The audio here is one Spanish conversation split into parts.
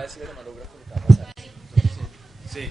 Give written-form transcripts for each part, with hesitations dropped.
va a decir el camarógrafo lo que va a pasar. Sí.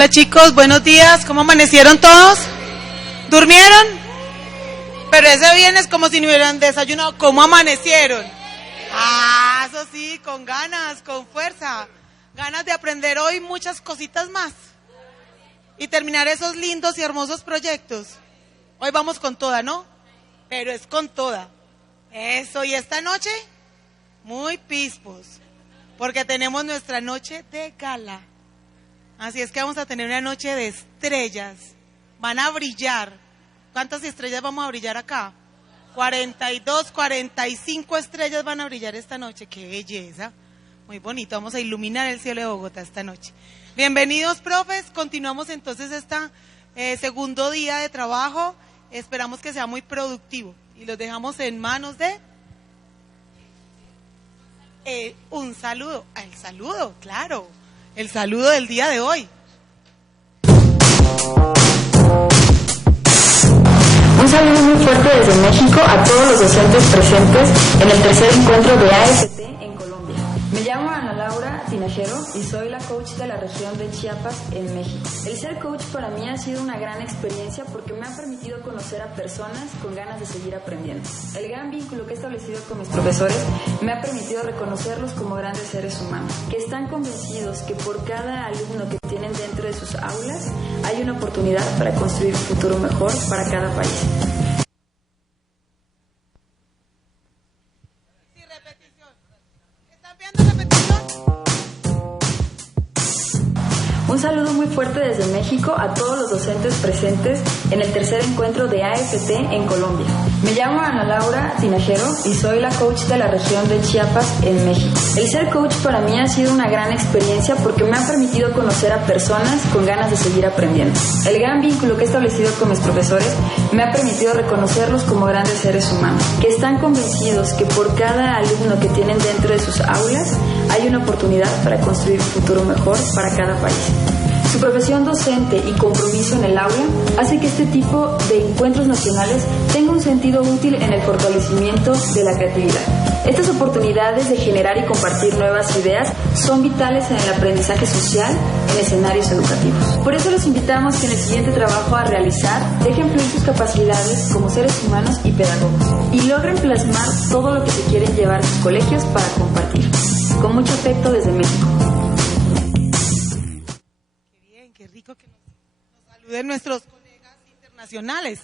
Hola chicos, buenos días. ¿Cómo amanecieron todos? ¿Durmieron? Pero ese viernes como si no hubieran desayunado. ¿Cómo amanecieron? Ah, eso sí, con ganas, con fuerza. Ganas de aprender hoy muchas cositas más. Y terminar esos lindos y hermosos proyectos. Hoy vamos con toda, ¿no? Pero es con toda. Eso, y esta noche, muy pispos. Porque tenemos nuestra noche de gala. Así es que vamos a tener una noche de estrellas. Van a brillar. ¿Cuántas estrellas vamos a brillar acá? 42, 45 estrellas van a brillar esta noche. ¡Qué belleza! Muy bonito. Vamos a iluminar el cielo de Bogotá esta noche. Bienvenidos, profes. Continuamos entonces segundo día de trabajo. Esperamos que sea muy productivo. Y los dejamos en manos de... un saludo. El saludo, claro. El saludo del día de hoy. Un saludo muy fuerte desde México a todos los docentes presentes en el tercer encuentro de AFT en Colombia. Me llamo Ana Laura Tinajero y soy la coach de la región de Chiapas en México. El ser coach para mí ha sido una gran experiencia porque me ha permitido conocer a personas con ganas de seguir aprendiendo. El gran vínculo que he establecido con mis profesores me ha permitido reconocerlos como grandes seres humanos, que están convencidos que por cada alumno que tienen dentro de sus aulas hay una oportunidad para construir un futuro mejor para cada país. Un saludo muy fuerte desde México a todos los docentes presentes en el tercer encuentro de AFT en Colombia. Me llamo Ana Laura Tinajero y soy la coach de la región de Chiapas en México. El ser coach para mí ha sido una gran experiencia porque me ha permitido conocer a personas con ganas de seguir aprendiendo. El gran vínculo que he establecido con mis profesores me ha permitido reconocerlos como grandes seres humanos, que están convencidos que por cada alumno que tienen dentro de sus aulas hay una oportunidad para construir un futuro mejor para cada país. Su profesión docente y compromiso en el aula hace que este tipo de encuentros nacionales tenga un sentido útil en el fortalecimiento de la creatividad. Estas oportunidades de generar y compartir nuevas ideas son vitales en el aprendizaje social en escenarios educativos. Por eso los invitamos que en el siguiente trabajo a realizar dejen fluir sus capacidades como seres humanos y pedagogos y logren plasmar todo lo que se quieren llevar a sus colegios para compartir. Con mucho afecto desde México. Qué rico que nos saluden nuestros colegas internacionales.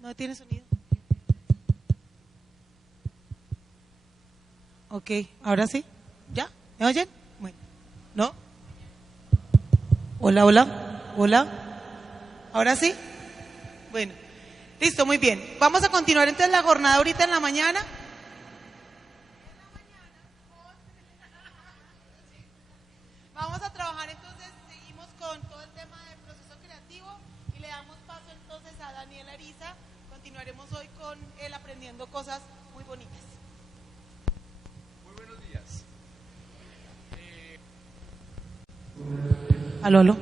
¿No tiene sonido? Ok, ¿ahora sí? ¿Ya? ¿Me oyen? Bueno, ¿no? Hola, hola, hola. ¿Ahora sí? Bueno, listo, muy bien. Vamos a continuar entonces la jornada ahorita en la mañana. Vamos a trabajar entonces, seguimos con todo el tema del proceso creativo y le damos paso entonces a Daniela Ariza. Continuaremos hoy con él aprendiendo cosas muy bonitas. Muy buenos días. Aló, aló.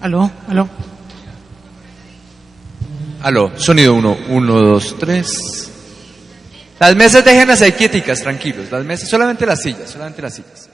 Aló, aló. Aló, sonido 1, 1, 2, 3. Las mesas déjenlas ahí quieticas, tranquilos. Las mesas, solamente las sillas, solamente las sillas.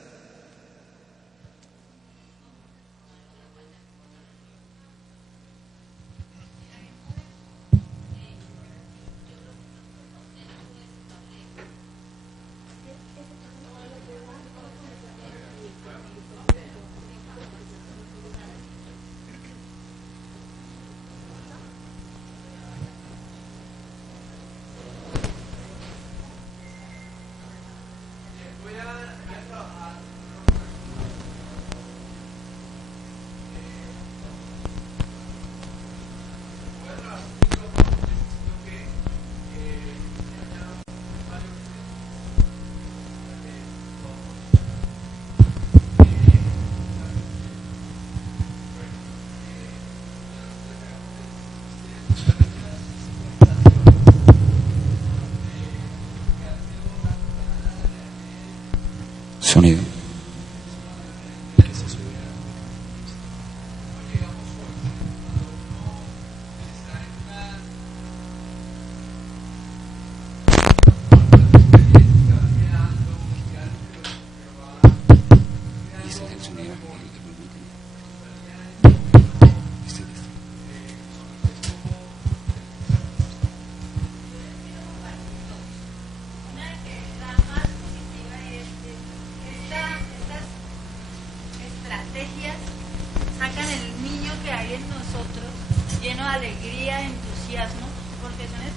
Sonido.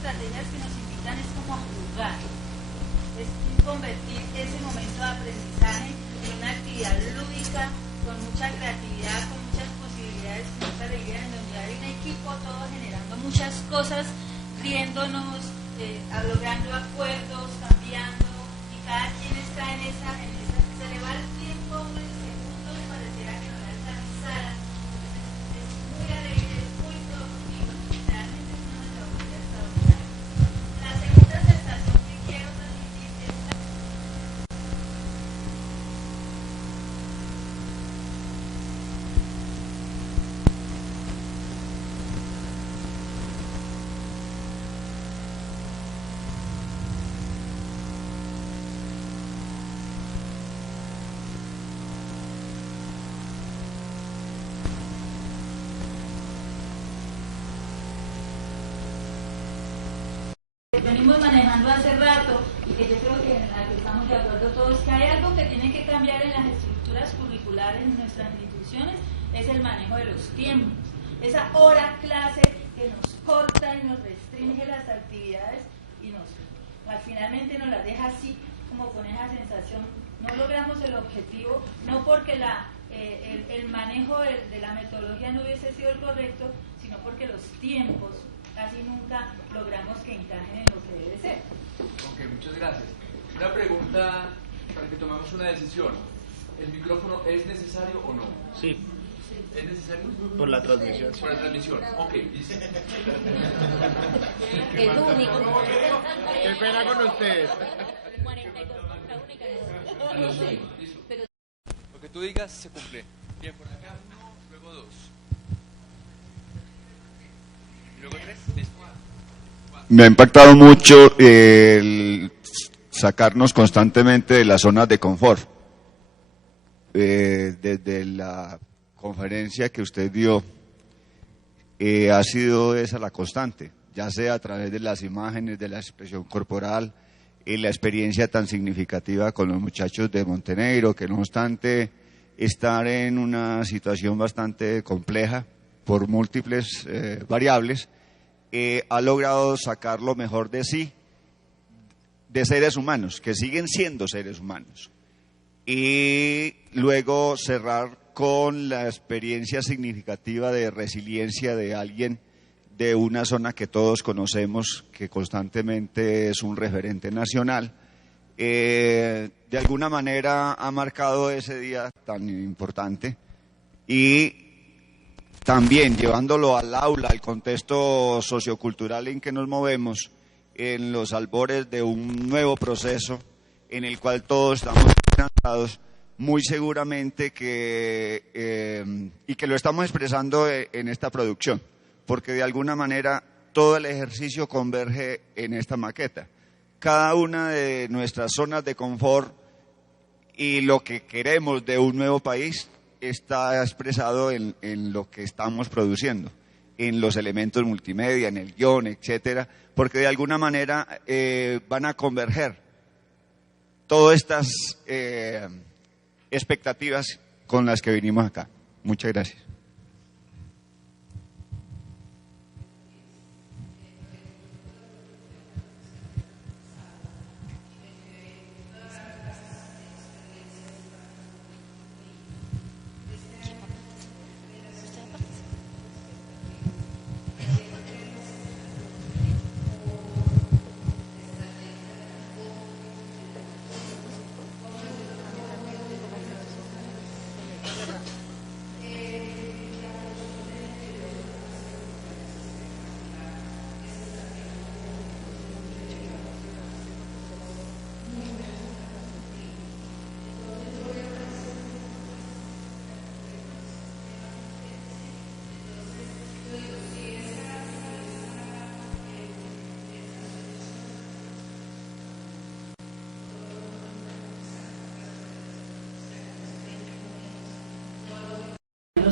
estrategias que nos invitan es como a jugar, es convertir ese momento de aprendizaje en una actividad lúdica, con mucha creatividad, con muchas posibilidades, con mucha alegría, en donde hay un equipo, todos generando muchas cosas, riéndonos, logrando acuerdos, cambiando, y cada quien está en esa, se le va el tiempo en segundos, pareciera que no le alcanzara. Entonces es muy alegre, es muy productivo, realmente es una metodología extraordinaria. La segunda sensación que quiero transmitir es venimos manejando hace rato y que yo creo que en la que estamos de acuerdo todos, que hay algo que tiene que cambiar en las estructuras curriculares en nuestras instituciones, es el manejo de los tiempos. Esa hora clase que nos corta y nos restringe las actividades y finalmente nos las deja así, como con esa sensación, no logramos el objetivo, no porque el manejo de la metodología no hubiese sido el correcto, sino porque los tiempos casi nunca logramos que encajen en lo que debe ser. Ok, muchas gracias. Una pregunta para que tomemos una decisión. ¿El micrófono es necesario o no? Sí. ¿Es necesario? Por la transmisión. Por la transmisión. Ok, listo. El único. Qué pena con ustedes. 42 contra única. A los únicos, listo. Lo que tú digas se cumple. Bien, por acá uno, luego dos. Y luego tres, listo. Me ha impactado mucho el sacarnos constantemente de las zonas de confort. Desde la conferencia que usted dio, ha sido esa la constante, ya sea a través de las imágenes, de la expresión corporal, y la experiencia tan significativa con los muchachos de Montenegro, que no obstante estar en una situación bastante compleja por múltiples variables, ha logrado sacar lo mejor de sí, de seres humanos, que siguen siendo seres humanos. Y luego cerrar con la experiencia significativa de resiliencia de alguien de una zona que todos conocemos, que constantemente es un referente nacional. De alguna manera ha marcado ese día tan importante y también llevándolo al aula, al contexto sociocultural en que nos movemos, en los albores de un nuevo proceso en el cual todos estamos esperanzados, muy seguramente y que lo estamos expresando en esta producción, porque de alguna manera todo el ejercicio converge en esta maqueta. Cada una de nuestras zonas de confort y lo que queremos de un nuevo país está expresado en lo que estamos produciendo, en los elementos multimedia, en el guión, etcétera, porque de alguna manera van a converger todas estas expectativas con las que vinimos acá. Muchas gracias.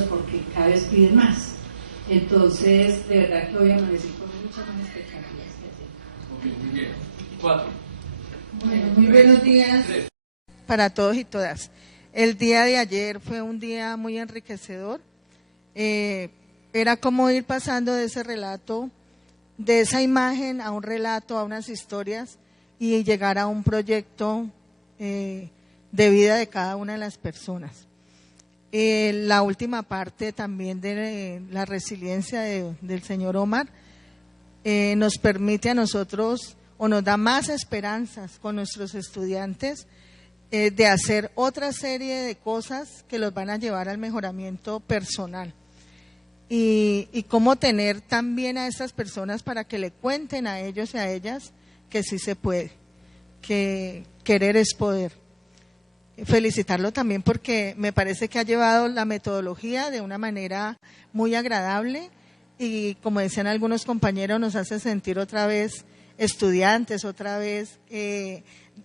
Porque cada vez piden más. Entonces, de verdad que hoy amanecí con muchas más expectativas que hacer. Ok, muy bien. 4. Bueno, muy buenos días. Para todos y todas. El día de ayer fue un día muy enriquecedor. Era como ir pasando de ese relato de esa imagen a un relato, a unas historias y llegar a un proyecto de vida de cada una de las personas. La última parte también de la resiliencia del señor Omar nos permite a nosotros o nos da más esperanzas con nuestros estudiantes de hacer otra serie de cosas que los van a llevar al mejoramiento personal. Y cómo tener también a estas personas para que le cuenten a ellos y a ellas que sí se puede, que querer es poder. Felicitarlo también porque me parece que ha llevado la metodología de una manera muy agradable y, como decían algunos compañeros, nos hace sentir otra vez estudiantes, otra vez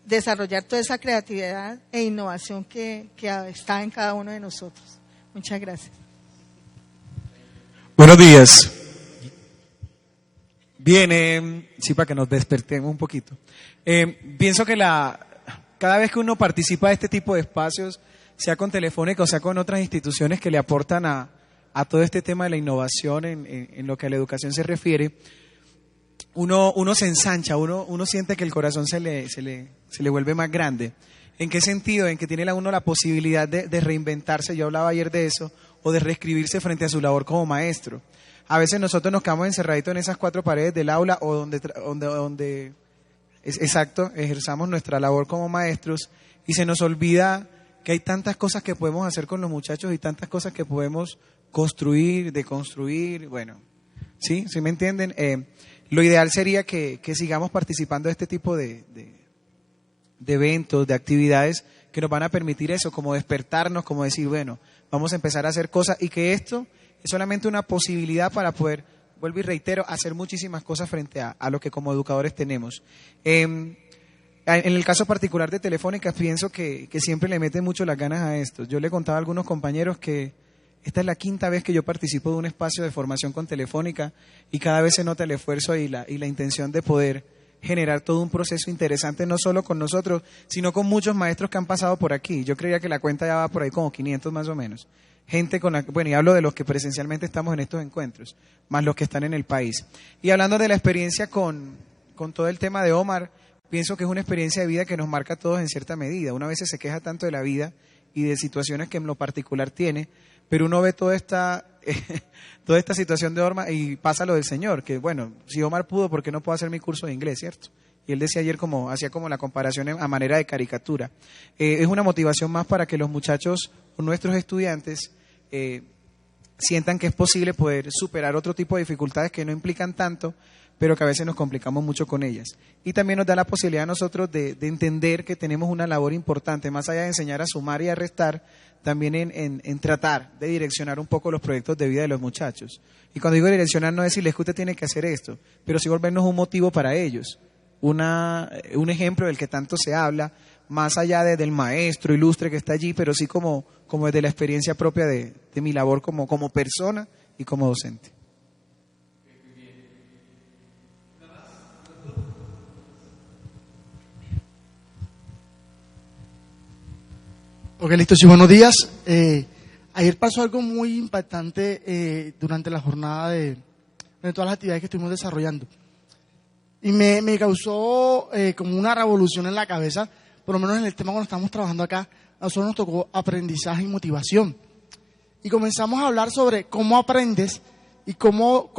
desarrollar toda esa creatividad e innovación que está en cada uno de nosotros. Muchas gracias. Buenos días. Bien, sí, para que nos despertemos un poquito. Pienso que cada vez que uno participa de este tipo de espacios, sea con Telefónica o sea con otras instituciones que le aportan a todo este tema de la innovación en lo que a la educación se refiere, uno se ensancha, uno siente que el corazón se le vuelve más grande. ¿En qué sentido? En que tiene uno la posibilidad de reinventarse, yo hablaba ayer de eso, o de reescribirse frente a su labor como maestro. A veces nosotros nos quedamos encerraditos en esas cuatro paredes del aula o donde exacto, ejerzamos nuestra labor como maestros y se nos olvida que hay tantas cosas que podemos hacer con los muchachos y tantas cosas que podemos construir, deconstruir, bueno, ¿sí me entienden? Lo ideal sería que sigamos participando de este tipo de eventos, de actividades que nos van a permitir eso, como despertarnos, como decir, bueno, vamos a empezar a hacer cosas y que esto es solamente una posibilidad para poder, vuelvo y reitero, hacer muchísimas cosas frente a lo que como educadores tenemos. En el caso particular de Telefónica, pienso que siempre le meten mucho las ganas a esto. Yo le contaba a algunos compañeros que esta es la quinta vez que yo participo de un espacio de formación con Telefónica y cada vez se nota el esfuerzo y la intención de poder generar todo un proceso interesante, no solo con nosotros, sino con muchos maestros que han pasado por aquí. Yo creía que la cuenta ya va por ahí como 500 más o menos. Gente bueno, y hablo de los que presencialmente estamos en estos encuentros, más los que están en el país. Y hablando de la experiencia con todo el tema de Omar, pienso que es una experiencia de vida que nos marca a todos en cierta medida. Una vez se queja tanto de la vida y de situaciones que en lo particular tiene, pero uno ve toda esta situación de Omar y pasa lo del Señor, que bueno, si Omar pudo, ¿por qué no puedo hacer mi curso de inglés, cierto? Y él decía ayer hacía como la comparación a manera de caricatura. Es una motivación más para que los muchachos o nuestros estudiantes sientan que es posible poder superar otro tipo de dificultades que no implican tanto, pero que a veces nos complicamos mucho con ellas. Y también nos da la posibilidad a nosotros de entender que tenemos una labor importante, más allá de enseñar a sumar y a restar, también en tratar de direccionar un poco los proyectos de vida de los muchachos. Y cuando digo direccionar, no decirles que usted tiene que hacer esto, pero sí volvernos un motivo para ellos, un ejemplo del que tanto se habla, más allá del maestro ilustre que está allí, pero sí como desde la experiencia propia de mi labor como persona y como docente. Ok, listo, sí, buenos días. Ayer pasó algo muy impactante durante la jornada de todas las actividades que estuvimos desarrollando. Y me causó como una revolución en la cabeza, por lo menos en el tema cuando estamos trabajando acá, a nosotros nos tocó aprendizaje y motivación. Y comenzamos a hablar sobre cómo aprendes y cómo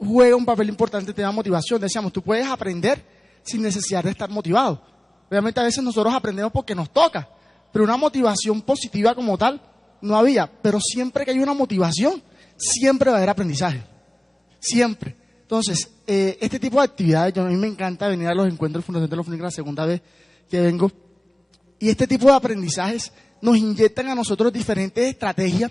juega un papel importante el tema de motivación. Decíamos, tú puedes aprender sin necesidad de estar motivado. Obviamente a veces nosotros aprendemos porque nos toca, pero una motivación positiva como tal no había. Pero siempre que hay una motivación, siempre va a haber aprendizaje. Siempre. Entonces, este tipo de actividades, a mí me encanta venir a los encuentros de Fundación Telefónica la segunda vez que vengo. Y este tipo de aprendizajes nos inyectan a nosotros diferentes estrategias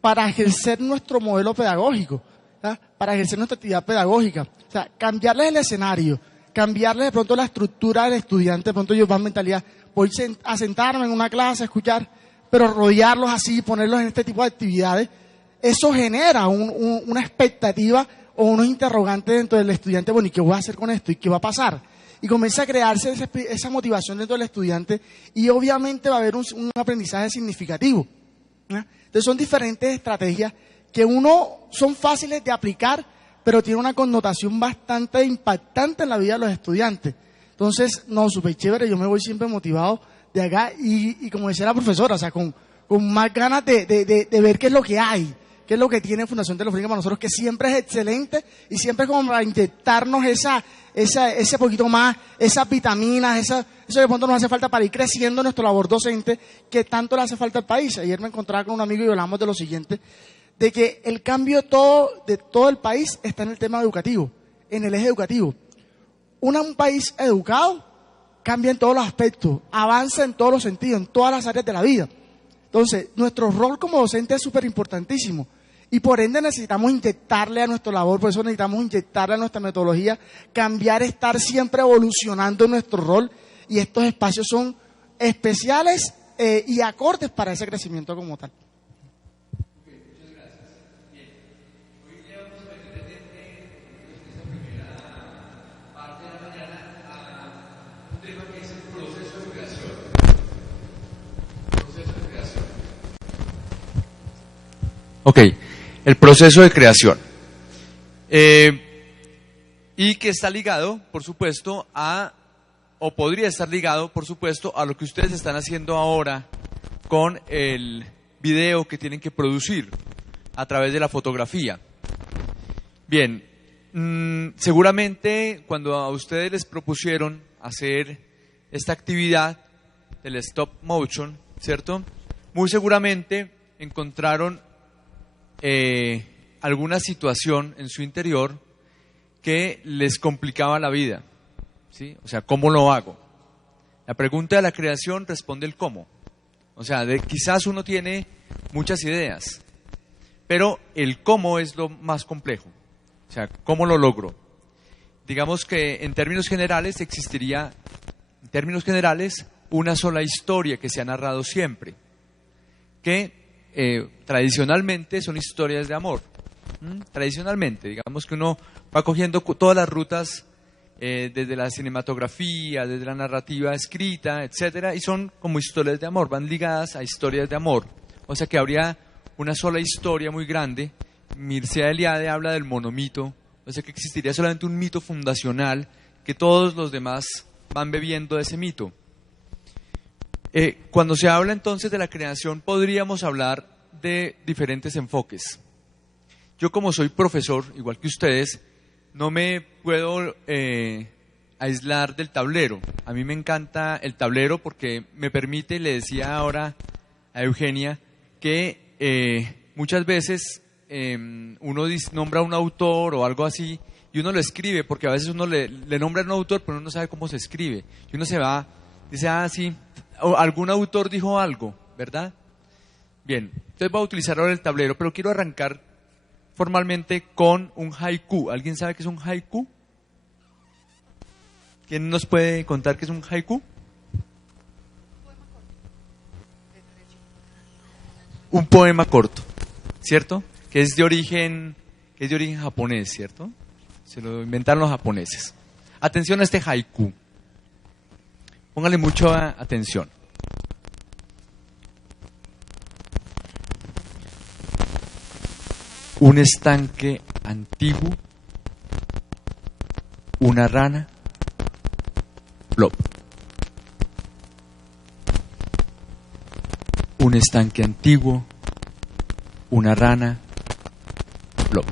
para ejercer nuestro modelo pedagógico, ¿verdad? Para ejercer nuestra actividad pedagógica. O sea, cambiarles el escenario, cambiarles de pronto la estructura del estudiante, de pronto ellos van mentalidad, voy a sentarme en una clase, a escuchar, pero rodearlos así, ponerlos en este tipo de actividades, eso genera una expectativa o unos interrogantes dentro del estudiante, bueno, ¿y qué voy a hacer con esto? ¿Y qué va a pasar? Y comienza a crearse esa motivación dentro del estudiante y obviamente va a haber un aprendizaje significativo, ¿no? Entonces son diferentes estrategias que son fáciles de aplicar, pero tiene una connotación bastante impactante en la vida de los estudiantes. Entonces, no, súper chévere, yo me voy siempre motivado de acá y como decía la profesora, o sea, con más ganas de ver qué es lo que hay, qué es lo que tiene Fundación Telefónica para nosotros, que siempre es excelente y siempre es como para inyectarnos ese poquito más, esas vitaminas, eso de pronto nos hace falta para ir creciendo nuestra labor docente, que tanto le hace falta al país. Ayer me encontraba con un amigo y hablamos de lo siguiente, de que el cambio de todo el país está en el tema educativo, en el eje educativo. Un país educado cambia en todos los aspectos, avanza en todos los sentidos, en todas las áreas de la vida. Entonces, nuestro rol como docente es súper importantísimo y por ende necesitamos inyectarle a nuestra labor, por eso necesitamos inyectarle a nuestra metodología, cambiar, estar siempre evolucionando nuestro rol, y estos espacios son especiales y acordes para ese crecimiento como tal. Ok, el proceso de creación. Y que está ligado, por supuesto, o podría estar ligado, por supuesto, a lo que ustedes están haciendo ahora con el video que tienen que producir a través de la fotografía. Bien, seguramente cuando a ustedes les propusieron hacer esta actividad del stop motion, ¿cierto? Muy seguramente encontraron alguna situación en su interior que les complicaba la vida, ¿sí? O sea, ¿cómo lo hago? La pregunta de la creación responde el cómo. O sea, quizás uno tiene muchas ideas, pero el cómo es lo más complejo. O sea, ¿cómo lo logro? Digamos que en términos generales existiría, en términos generales, una sola historia que se ha narrado siempre, que tradicionalmente son historias de amor. Tradicionalmente, digamos que uno va cogiendo todas las rutas desde la cinematografía, desde la narrativa escrita, etcétera, y son como historias de amor, van ligadas a historias de amor. O sea que habría una sola historia muy grande. Mircea Eliade habla del monomito, o sea que existiría solamente un mito fundacional que todos los demás van bebiendo de ese mito. Cuando se habla entonces de la creación, podríamos hablar de diferentes enfoques. Yo, como soy profesor, igual que ustedes, no me puedo aislar del tablero. A mí me encanta el tablero porque me permite, le decía ahora a Eugenia, que muchas veces uno nombra a un autor o algo así y uno lo escribe, porque a veces uno le nombra a un autor pero uno no sabe cómo se escribe. Y uno se va, dice, sí, algún autor dijo algo, ¿verdad? Bien, entonces voy a utilizar ahora el tablero, pero quiero arrancar formalmente con un haiku. ¿Alguien sabe qué es un haiku? ¿Quién nos puede contar qué es un haiku? Un poema corto, ¿cierto? Que es de origen japonés, ¿cierto? Se lo inventaron los japoneses. Atención a este haiku. Póngale mucha atención. Un estanque antiguo, una rana, plop. Un estanque antiguo, una rana, plop.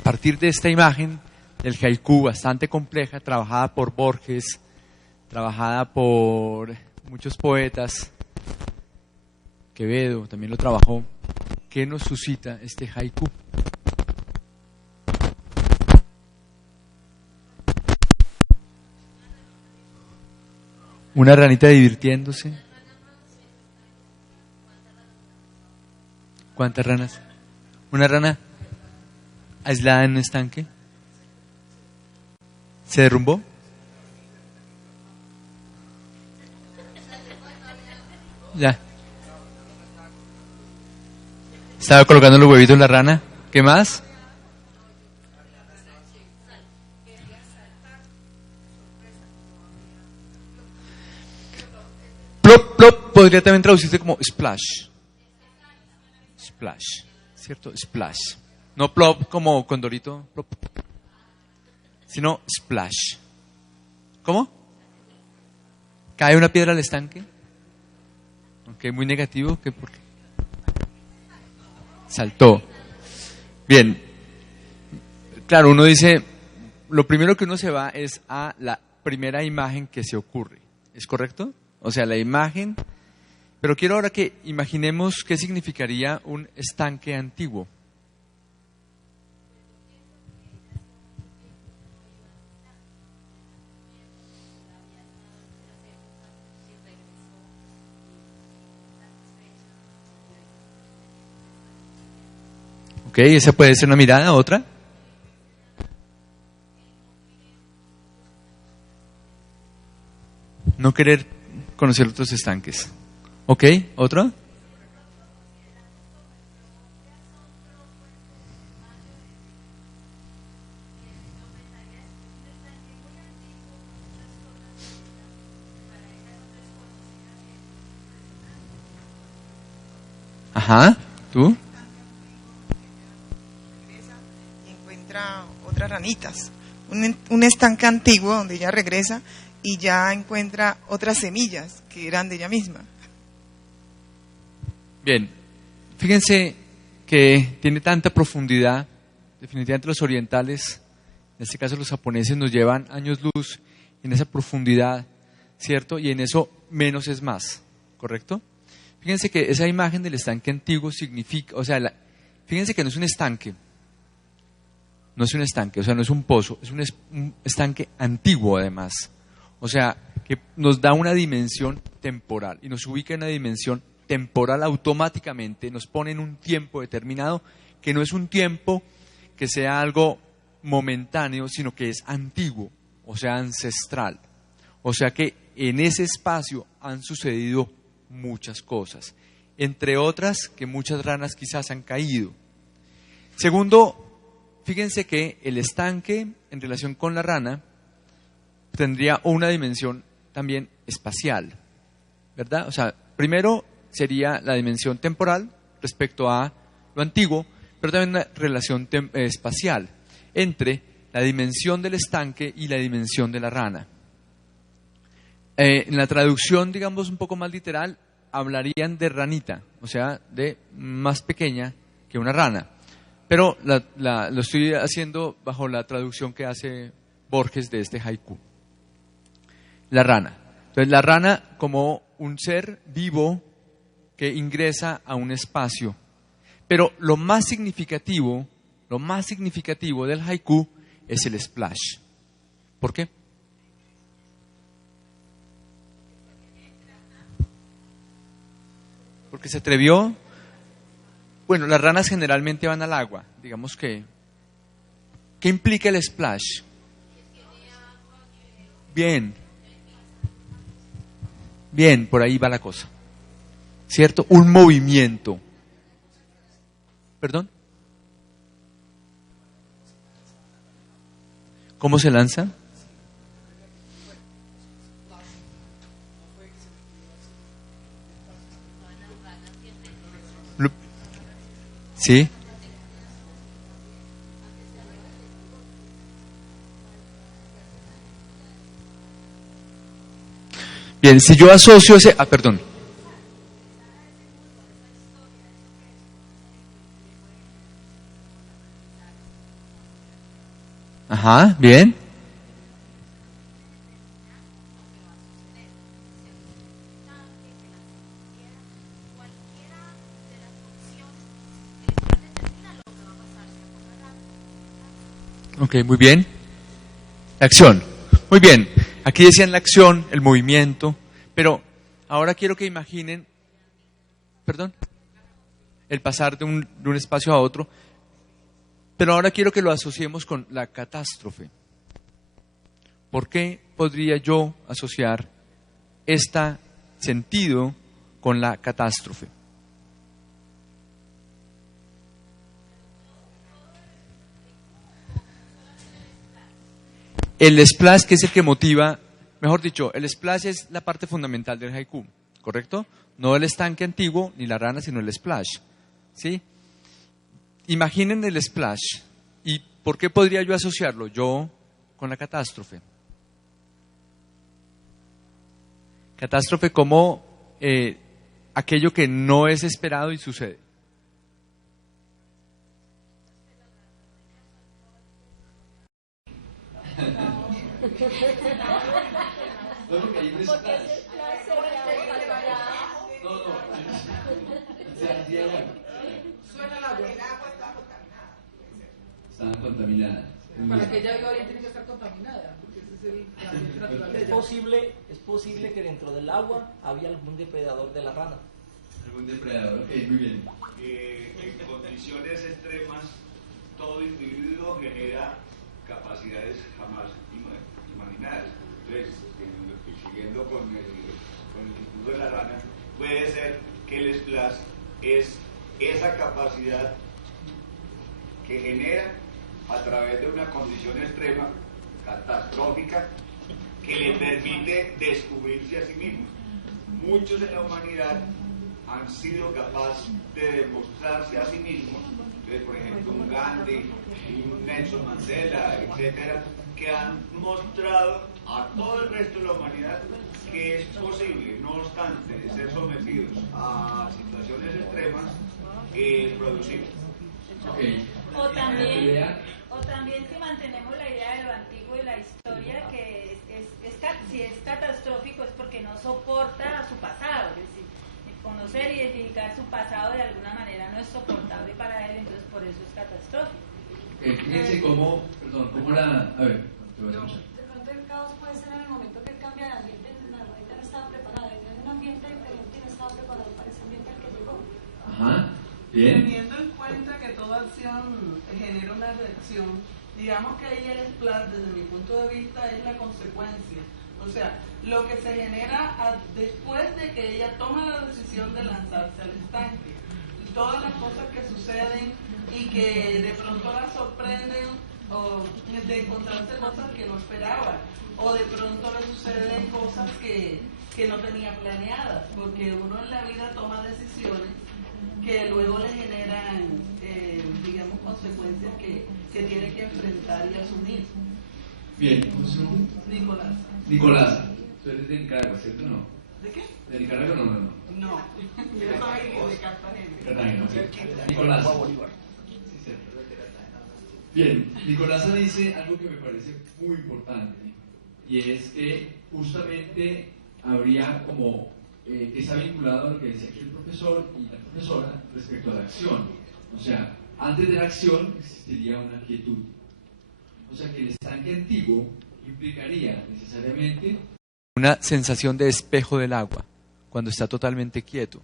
A partir de esta imagen del haiku bastante compleja, trabajada por Borges, trabajada por muchos poetas, Quevedo también lo trabajó, ¿qué nos suscita este haiku? Una ranita divirtiéndose. ¿Cuántas ranas? Una rana aislada en un estanque. ¿Se derrumbó? Ya. Estaba colocando los huevitos la rana. ¿Qué más? Plop, plop podría también traducirse como splash. Splash, ¿cierto? Splash. No plop como Condorito, plop, sino splash. ¿Cómo? ¿Cae una piedra al estanque? Ok, muy negativo. ¿Por qué? Saltó. Bien. Claro, uno dice, lo primero que uno se va es a la primera imagen que se ocurre. ¿Es correcto? O sea, la imagen. Pero quiero ahora que imaginemos qué significaría un estanque antiguo. Ok, esa puede ser una mirada, otra. No querer conocer otros estanques. Ok, ¿otra? Ajá, ¿tú? Y encuentra otras ranitas. Un estanque antiguo donde ella regresa y ya encuentra otras semillas que eran de ella misma. Bien, fíjense que tiene tanta profundidad. Definitivamente los orientales, en este caso los japoneses, nos llevan años luz en esa profundidad, ¿cierto? Y en eso menos es más, ¿correcto? Fíjense que esa imagen del estanque antiguo significa, o sea, fíjense que no es un estanque, o sea, no es un pozo, es un estanque antiguo además. O sea, que nos da una dimensión temporal y nos ubica en una dimensión temporal automáticamente, nos pone en un tiempo determinado, que no es un tiempo que sea algo momentáneo, sino que es antiguo, o sea, ancestral. O sea que en ese espacio han sucedido muchas cosas, entre otras que muchas ranas quizás han caído. Segundo, fíjense que el estanque en relación con la rana tendría una dimensión también espacial, ¿verdad? O sea, primero sería la dimensión temporal respecto a lo antiguo, pero también una relación espacial entre la dimensión del estanque y la dimensión de la rana. En la traducción, digamos, un poco más literal, hablarían de ranita, o sea, de más pequeña que una rana. Pero lo estoy haciendo bajo la traducción que hace Borges de este haiku. La rana. Entonces, la rana como un ser vivo que ingresa a un espacio. Pero lo más significativo del haiku es el splash. ¿Por qué? Porque se atrevió. Bueno, las ranas generalmente van al agua. Digamos que... ¿Qué implica el splash? Bien, por ahí va la cosa. ¿Cierto? Un movimiento. ¿Perdón? ¿Cómo se lanza? ¿Sí? Bien, si yo asocio ese... perdón. Ajá, bien. Ok, muy bien. La acción. Muy bien. Aquí decían la acción, el movimiento, pero ahora quiero que imaginen, perdón, el pasar de un espacio a otro, pero ahora quiero que lo asociemos con la catástrofe. ¿Por qué podría yo asociar este sentido con la catástrofe? El splash, que es el que motiva, mejor dicho, el splash es la parte fundamental del haiku, ¿correcto? No el estanque antiguo ni la rana, sino el splash, ¿sí? imaginen el splash. ¿Y por qué podría yo asociarlo? Yo con la catástrofe. Catástrofe como aquello que no es esperado y sucede. Están contaminadas. Para que ella viva bien tiene que estar contaminada, porque ese es el ambiente natural. Es posible que dentro del agua había algún depredador de la rana. Algún depredador, ok, muy bien. En condiciones extremas, todo individuo genera capacidades jamás imaginadas. Entonces, siguiendo con el ejemplo de la rana, puede ser que el splash es esa capacidad que genera a través de una condición extrema, catastrófica, que le permite descubrirse a sí mismo. Muchos en la humanidad han sido capaces de demostrarse a sí mismos, entonces, por ejemplo, un Gandhi, un Nelson Mandela, etcétera, que han mostrado a todo el resto de la humanidad que es posible, no obstante de ser sometidos a situaciones extremas, producir. Okay. O también si mantenemos la idea de lo antiguo y la historia, que si es catastrófico es porque no soporta su pasado, es decir, conocer y identificar su pasado de alguna manera no es soportable para él, entonces por eso es catastrófico. Fíjense cómo la... A ver, te voy a escuchar. De pronto el caos puede ser en el momento que él cambia de ambiente, la ranita no estaba preparada, en un ambiente diferente y no estaba preparado para ese ambiente al que llegó. Ajá, bien. Teniendo en cuenta que toda acción genera una reacción, digamos que ahí el splash, desde mi punto de vista, es la consecuencia. O sea, lo que se genera después de que ella toma la decisión de lanzarse al estanque, todas las cosas que suceden y que de pronto la sorprenden, o de encontrarse cosas que no esperaba, o de pronto le suceden cosas que no tenía planeadas, porque uno en la vida toma decisiones que luego le generan, digamos, consecuencias que tiene que enfrentar y asumir. Bien, Nicolás, tú eres de Nicaragua, ¿cierto o no? ¿De qué? ¿De Nicaragua no? No, yo soy de Cartagena. Cartagena, Nicolás. Bien, Nicolás dice algo que me parece muy importante, y es que justamente habría como que está vinculado a lo que decía aquí el profesor y la profesora respecto a la acción. O sea, antes de la acción existiría una quietud. O sea, que el estanque antiguo implicaría necesariamente una sensación de espejo del agua cuando está totalmente quieto.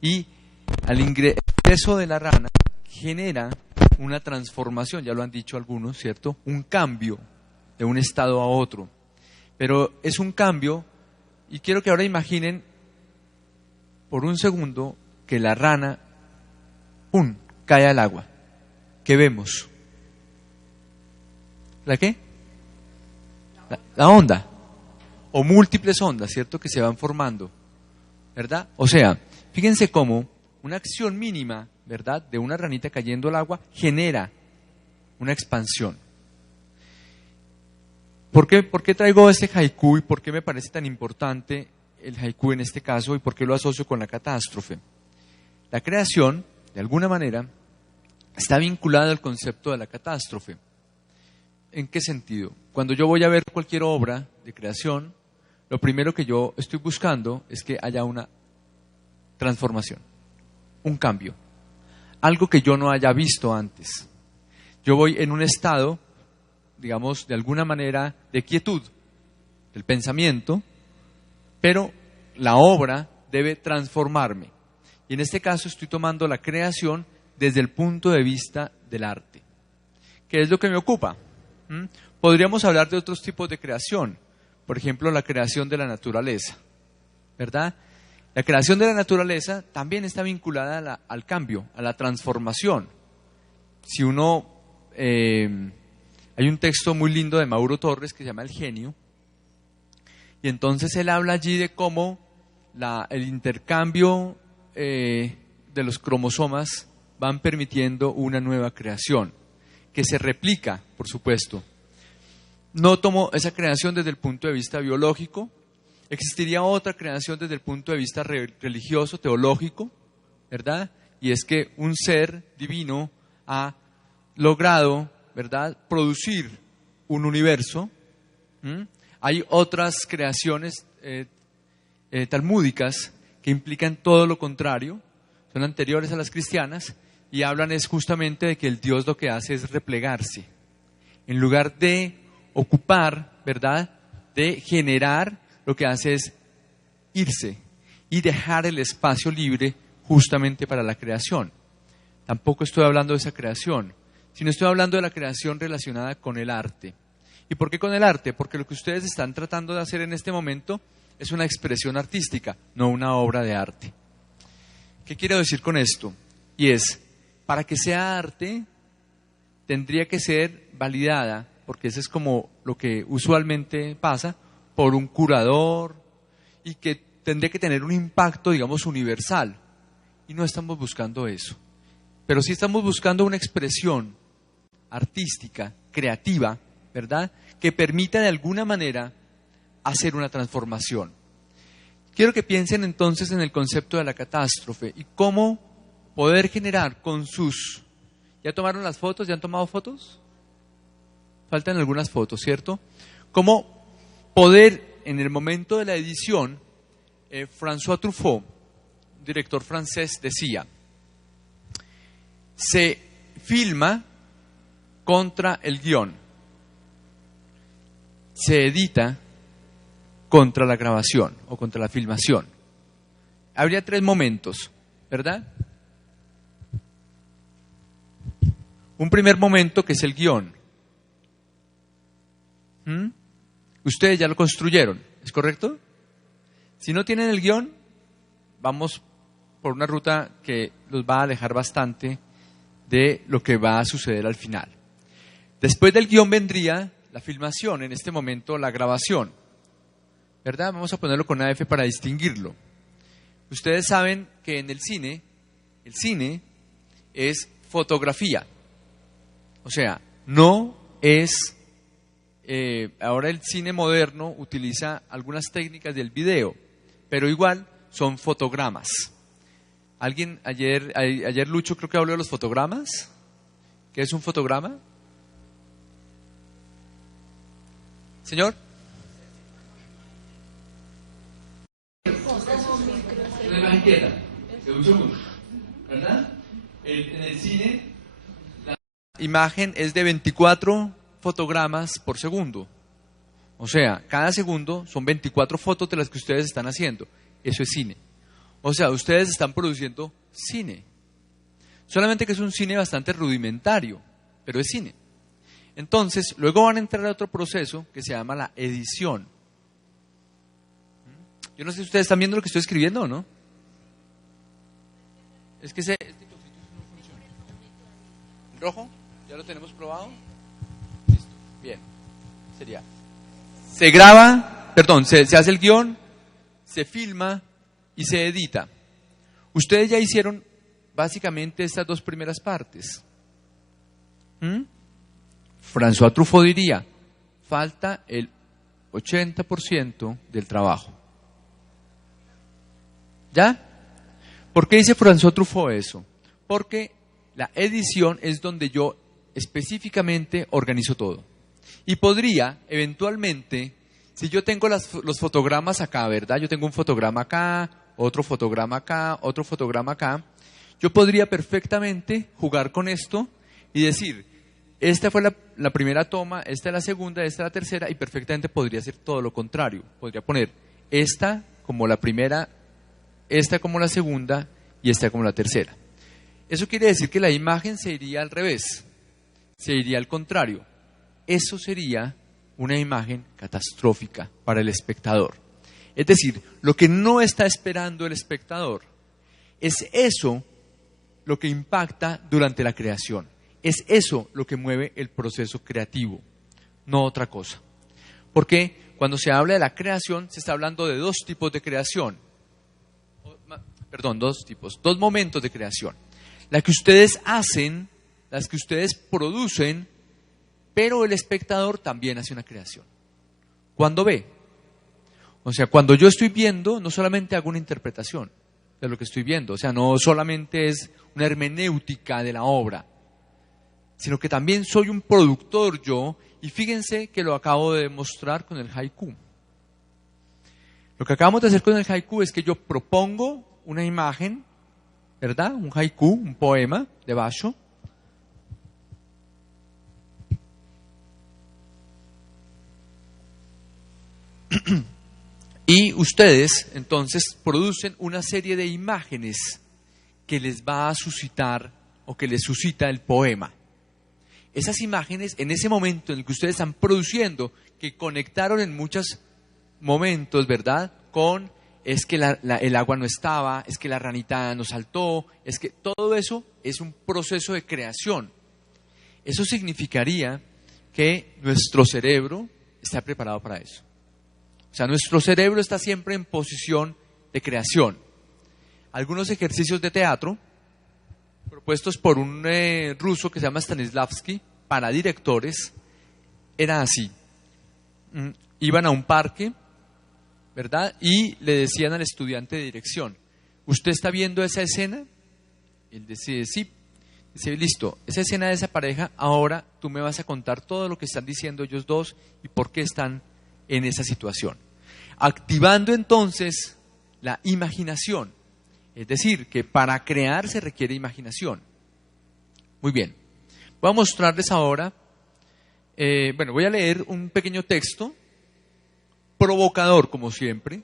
Y al ingreso de la rana genera una transformación, ya lo han dicho algunos, ¿cierto? Un cambio de un estado a otro. Pero es un cambio, y quiero que ahora imaginen por un segundo que la rana, ¡pum!, cae al agua. ¿Qué vemos? ¿La qué? La onda. O múltiples ondas, ¿cierto?, que se van formando, ¿verdad? O sea, fíjense cómo una acción mínima, ¿verdad?, de una ranita cayendo al agua genera una expansión. ¿Por qué traigo este haiku y por qué me parece tan importante el haiku en este caso y por qué lo asocio con la catástrofe? La creación, de alguna manera, está vinculada al concepto de la catástrofe. ¿En qué sentido? Cuando yo voy a ver cualquier obra de creación, lo primero que yo estoy buscando es que haya una transformación, un cambio, algo que yo no haya visto antes. Yo voy en un estado, digamos, de alguna manera de quietud del pensamiento, pero la obra debe transformarme. Y en este caso estoy tomando la creación desde el punto de vista del arte. ¿Qué es lo que me ocupa? Podríamos hablar de otros tipos de creación, por ejemplo, la creación de la naturaleza, ¿verdad? La creación de la naturaleza también está vinculada al cambio, a la transformación. Si uno, hay un texto muy lindo de Mauro Torres que se llama El genio, y entonces él habla allí de cómo el intercambio de los cromosomas van permitiendo una nueva creación, que se replica, por supuesto. No tomo esa creación desde el punto de vista biológico, existiría otra creación desde el punto de vista religioso, teológico, ¿verdad? Y es que un ser divino ha logrado, ¿verdad?, producir un universo. Hay otras creaciones talmúdicas que implican todo lo contrario, son anteriores a las cristianas y hablan es justamente de que el Dios lo que hace es replegarse. En lugar de ocupar, ¿verdad?, de generar, lo que hace es irse y dejar el espacio libre justamente para la creación. Tampoco estoy hablando de esa creación, sino estoy hablando de la creación relacionada con el arte. ¿Y por qué con el arte? Porque lo que ustedes están tratando de hacer en este momento es una expresión artística, no una obra de arte. ¿Qué quiero decir con esto? Y es, para que sea arte, tendría que ser validada, porque eso es como lo que usualmente pasa, por un curador, y que tendría que tener un impacto, digamos, universal. Y no estamos buscando eso. Pero sí estamos buscando una expresión artística, creativa, ¿verdad?, que permita de alguna manera hacer una transformación. Quiero que piensen entonces en el concepto de la catástrofe y cómo poder generar con sus... ¿Ya tomaron las fotos? ¿Ya han tomado fotos? Faltan algunas fotos, ¿cierto? Cómo poder, en el momento de la edición, François Truffaut, director francés, decía, se filma contra el guión, se edita contra la grabación o contra la filmación. Habría 3 momentos, ¿verdad? Un primer momento que es el guión. Ustedes ya lo construyeron, ¿es correcto? Si no tienen el guión, vamos por una ruta que los va a alejar bastante de lo que va a suceder al final. Después del guión vendría la filmación, en este momento la grabación, ¿verdad? Vamos a ponerlo con AF para distinguirlo. Ustedes saben que en el cine es fotografía. O sea, no es... ahora el cine moderno utiliza algunas técnicas del video, pero igual son fotogramas. ¿Alguien ayer Lucho creo que habló de los fotogramas? ¿Qué es un fotograma? Señor. Una imagen quieta, de un segundo, ¿verdad? En el cine la imagen es de 24 fotogramas por segundo. O sea, cada segundo son 24 fotos de las que ustedes están haciendo. Eso es cine. O sea, ustedes están produciendo cine. Solamente que es un cine bastante rudimentario, pero es cine. Entonces, luego van a entrar a otro proceso que se llama la edición. Yo no sé si ustedes están viendo lo que estoy escribiendo o no. Es que este cosito no funciona. ¿El rojo? ¿Ya lo tenemos probado? Listo. Bien. Sería. Se graba, se hace el guión, se filma y se edita. Ustedes ya hicieron básicamente estas 2 primeras partes. François Truffaut diría, falta el 80% del trabajo. ¿Ya? ¿Por qué dice François Truffaut eso? Porque la edición es donde yo específicamente organizo todo. Y podría, eventualmente, si yo tengo los fotogramas acá, ¿verdad? Yo tengo un fotograma acá, otro fotograma acá, otro fotograma acá. Yo podría perfectamente jugar con esto y decir, esta fue la primera toma, esta es la segunda, esta es la tercera, y perfectamente podría ser todo lo contrario. Podría poner esta como la primera, esta como la segunda y esta como la tercera. Eso quiere decir que la imagen se iría al revés, se iría al contrario. Eso sería una imagen catastrófica para el espectador. Es decir, lo que no está esperando el espectador es eso lo que impacta durante la creación. Es eso lo que mueve el proceso creativo, no otra cosa. Porque cuando se habla de la creación, se está hablando de 2 tipos de creación. Perdón, 2 momentos de creación. la que ustedes hacen, las que ustedes producen, pero el espectador también hace una creación. ¿Cuándo ve? O sea, cuando yo estoy viendo, no solamente hago una interpretación de lo que estoy viendo, o sea, no solamente es una hermenéutica de la obra, sino que también soy un productor yo, y fíjense que lo acabo de demostrar con el haiku. Lo que acabamos de hacer con el haiku es que yo propongo una imagen, ¿verdad? Un haiku, un poema de Basho. Y ustedes entonces producen una serie de imágenes que les va a suscitar o que les suscita el poema. Esas imágenes, en ese momento en el que ustedes están produciendo, que conectaron en muchos momentos, ¿verdad? Con, es que el agua no estaba, es que la ranita no saltó, es que todo eso es un proceso de creación. Eso significaría que nuestro cerebro está preparado para eso. O sea, nuestro cerebro está siempre en posición de creación. Algunos ejercicios de teatro propuestos por un ruso que se llama Stanislavski para directores era así. Iban a un parque, ¿verdad? Y le decían al estudiante de dirección, ¿usted está viendo esa escena? Él decide, sí. Dice, listo, esa escena de esa pareja, ahora tú me vas a contar todo lo que están diciendo ellos dos y por qué están en esa situación. Activando entonces la imaginación. Es decir, que para crear se requiere imaginación. Muy bien. Voy a mostrarles ahora, voy a leer un pequeño texto, provocador como siempre.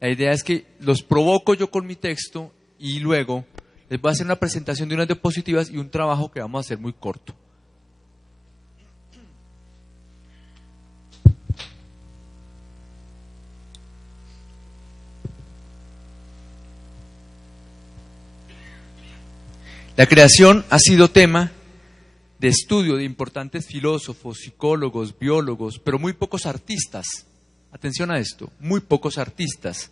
La idea es que los provoco yo con mi texto y luego les voy a hacer una presentación de unas diapositivas y un trabajo que vamos a hacer muy corto. La creación ha sido tema de estudio de importantes filósofos, psicólogos, biólogos, pero muy pocos artistas. Atención a esto, muy pocos artistas.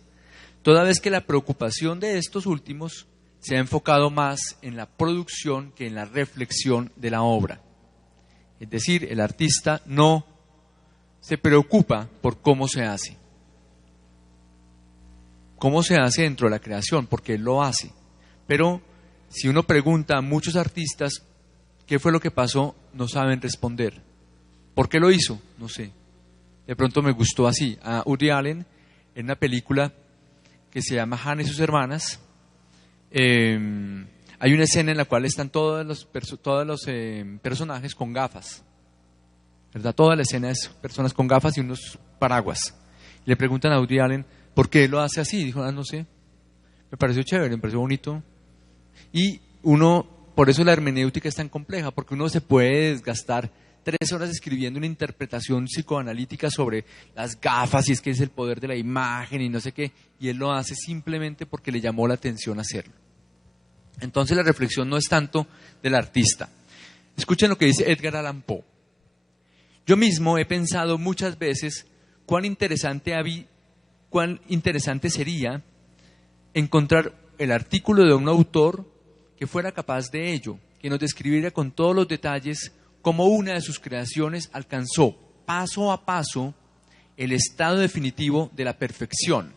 Toda vez que la preocupación de estos últimos se ha enfocado más en la producción que en la reflexión de la obra. Es decir, el artista no se preocupa por cómo se hace. Cómo se hace dentro de la creación, porque él lo hace. Pero si uno pregunta a muchos artistas qué fue lo que pasó, no saben responder. ¿Por qué lo hizo? No sé. De pronto me gustó así. A Woody Allen, en una película que se llama Hannah y sus hermanas, hay una escena en la cual están todos los personajes con gafas, ¿verdad? Toda la escena es personas con gafas y unos paraguas. Y le preguntan a Woody Allen, ¿por qué lo hace así? Dijo, no sé, me pareció chévere, me pareció bonito. Y uno, por eso la hermenéutica es tan compleja, porque uno se puede desgastar 3 horas escribiendo una interpretación psicoanalítica sobre las gafas y es que es el poder de la imagen y no sé qué, y él lo hace simplemente porque le llamó la atención hacerlo. Entonces la reflexión no es tanto del artista. Escuchen lo que dice Edgar Allan Poe. Yo mismo he pensado muchas veces cuán interesante sería encontrar el artículo de un autor que fuera capaz de ello, que nos describiera con todos los detalles cómo una de sus creaciones alcanzó paso a paso el estado definitivo de la perfección.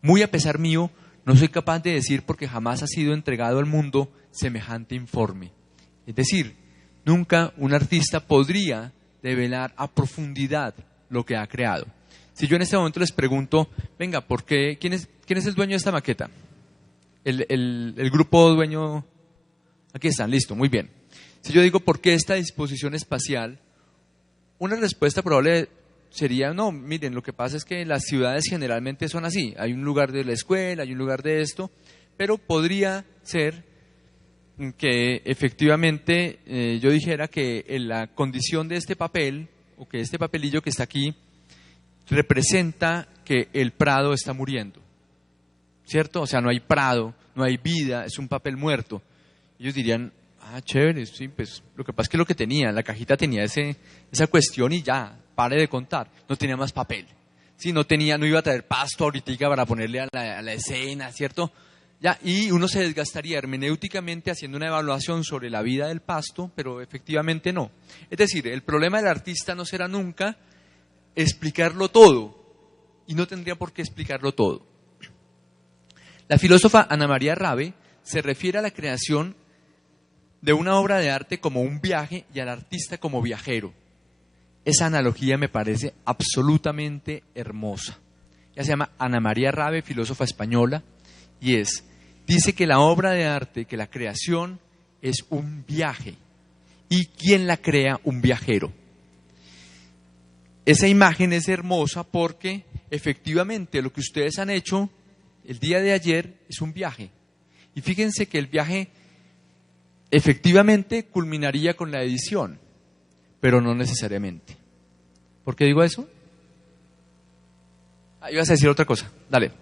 Muy a pesar mío, no soy capaz de decir porque jamás ha sido entregado al mundo semejante informe. Es decir, nunca un artista podría develar a profundidad lo que ha creado. Si yo en este momento les pregunto, venga, ¿por qué? ¿Quién es el dueño de esta maqueta? El grupo dueño, aquí están, listo, muy bien. Si yo digo, ¿por qué esta disposición espacial? Una respuesta probable sería, no, miren, lo que pasa es que las ciudades generalmente son así. Hay un lugar de la escuela, hay un lugar de esto, pero podría ser que efectivamente yo dijera que en la condición de este papel, o que este papelillo que está aquí, representa que el prado está muriendo. ¿Cierto? O sea, no hay prado, no hay vida, es un papel muerto. Ellos dirían, chévere, sí, pues lo que pasa es que lo que tenía, la cajita tenía esa cuestión y ya, pare de contar, no tenía más papel. Sí, no iba a traer pasto ahorita para ponerle a la escena, ¿cierto? Ya, y uno se desgastaría hermenéuticamente haciendo una evaluación sobre la vida del pasto, pero efectivamente no. Es decir, el problema del artista no será nunca explicarlo todo, y no tendría por qué explicarlo todo. La filósofa Ana María Rabe se refiere a la creación de una obra de arte como un viaje y al artista como viajero. Esa analogía me parece absolutamente hermosa. Ella se llama Ana María Rabe, filósofa española, y dice que la obra de arte, que la creación es un viaje, y quien la crea, un viajero. Esa imagen es hermosa porque efectivamente lo que ustedes han hecho el día de ayer es un viaje. Y fíjense que el viaje efectivamente culminaría con la edición, pero no necesariamente. ¿Por qué digo eso? Ibas a decir otra cosa, dale.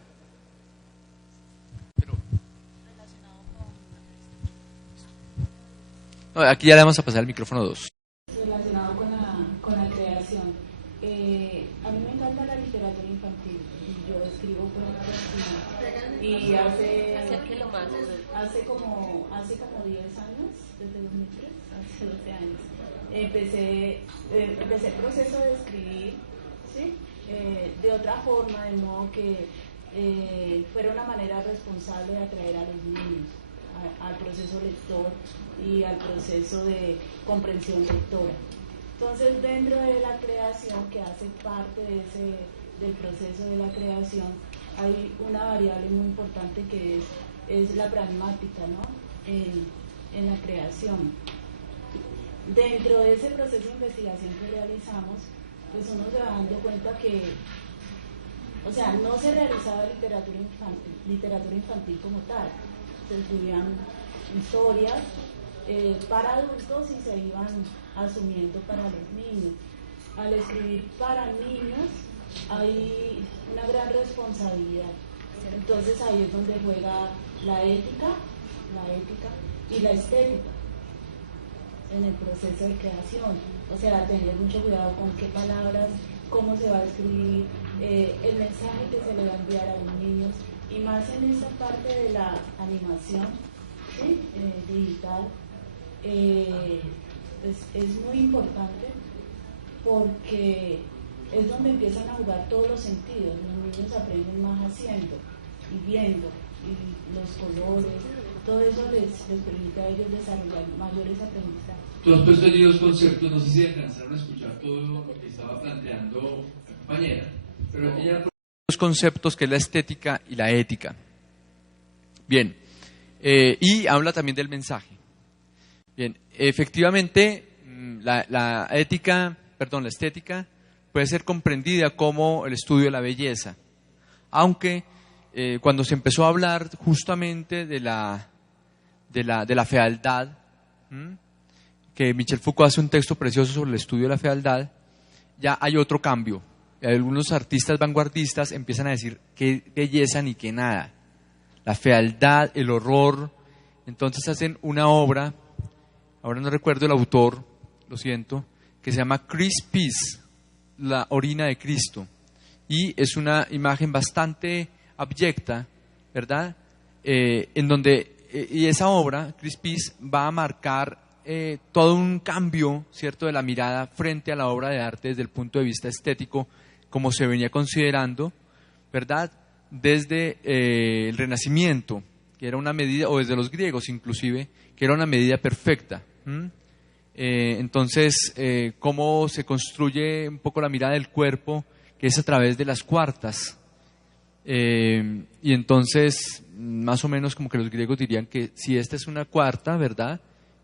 No, aquí ya le vamos a pasar el micrófono 2. Relacionado con la creación. A mí me encanta la literatura infantil. Yo escribo poemas y hace como 10 años, desde 2003, hace 12 años, empecé el proceso de escribir, ¿sí? De otra forma, de modo que fuera una manera responsable de atraer a los niños al proceso lector y al proceso de comprensión lectora. Entonces, dentro de la creación, que hace parte del proceso de la creación, hay una variable muy importante que es la pragmática, ¿no? En la creación. Dentro de ese proceso de investigación que realizamos, pues uno se va dando cuenta que, o sea, no se realizaba literatura infantil como tal. Se escribían historias para adultos y se iban asumiendo para los niños. Al escribir para niños hay una gran responsabilidad. Entonces ahí es donde juega la ética y la estética en el proceso de creación. O sea, tener mucho cuidado con qué palabras, cómo se va a escribir, el mensaje que se le va a enviar a los niños, y más en esa parte de la animación, ¿sí? Digital, es muy importante porque es donde empiezan a jugar todos los sentidos. Los niños aprenden más haciendo y viendo, y los colores, todo eso les permite a ellos desarrollar mayores aprendizajes. Tú has puesto allí dos conceptos, no sé si alcanzaron a escuchar todo lo que estaba planteando la compañera, pero ella dos conceptos, que es la estética y la ética. Bien, y habla también del mensaje. Bien, efectivamente, la estética puede ser comprendida como el estudio de la belleza, aunque cuando se empezó a hablar justamente de la fealdad, que Michel Foucault hace un texto precioso sobre el estudio de la fealdad, ya hay otro cambio. Algunos artistas vanguardistas empiezan a decir qué belleza ni qué nada, la fealdad, el horror. Entonces hacen una obra, ahora no recuerdo el autor, lo siento, que se llama Chris Peace, la orina de Cristo, y es una imagen bastante abyecta, ¿verdad? En donde, y esa obra, Chris Peace, va a marcar todo un cambio, ¿cierto?, de la mirada frente a la obra de arte desde el punto de vista estético, como se venía considerando, ¿verdad?, desde el Renacimiento, que era una medida, o desde los griegos inclusive, que era una medida perfecta. Entonces, cómo se construye un poco la mirada del cuerpo, que es a través de las cuartas. Y entonces, más o menos como que los griegos dirían que si esta es una cuarta, ¿verdad?,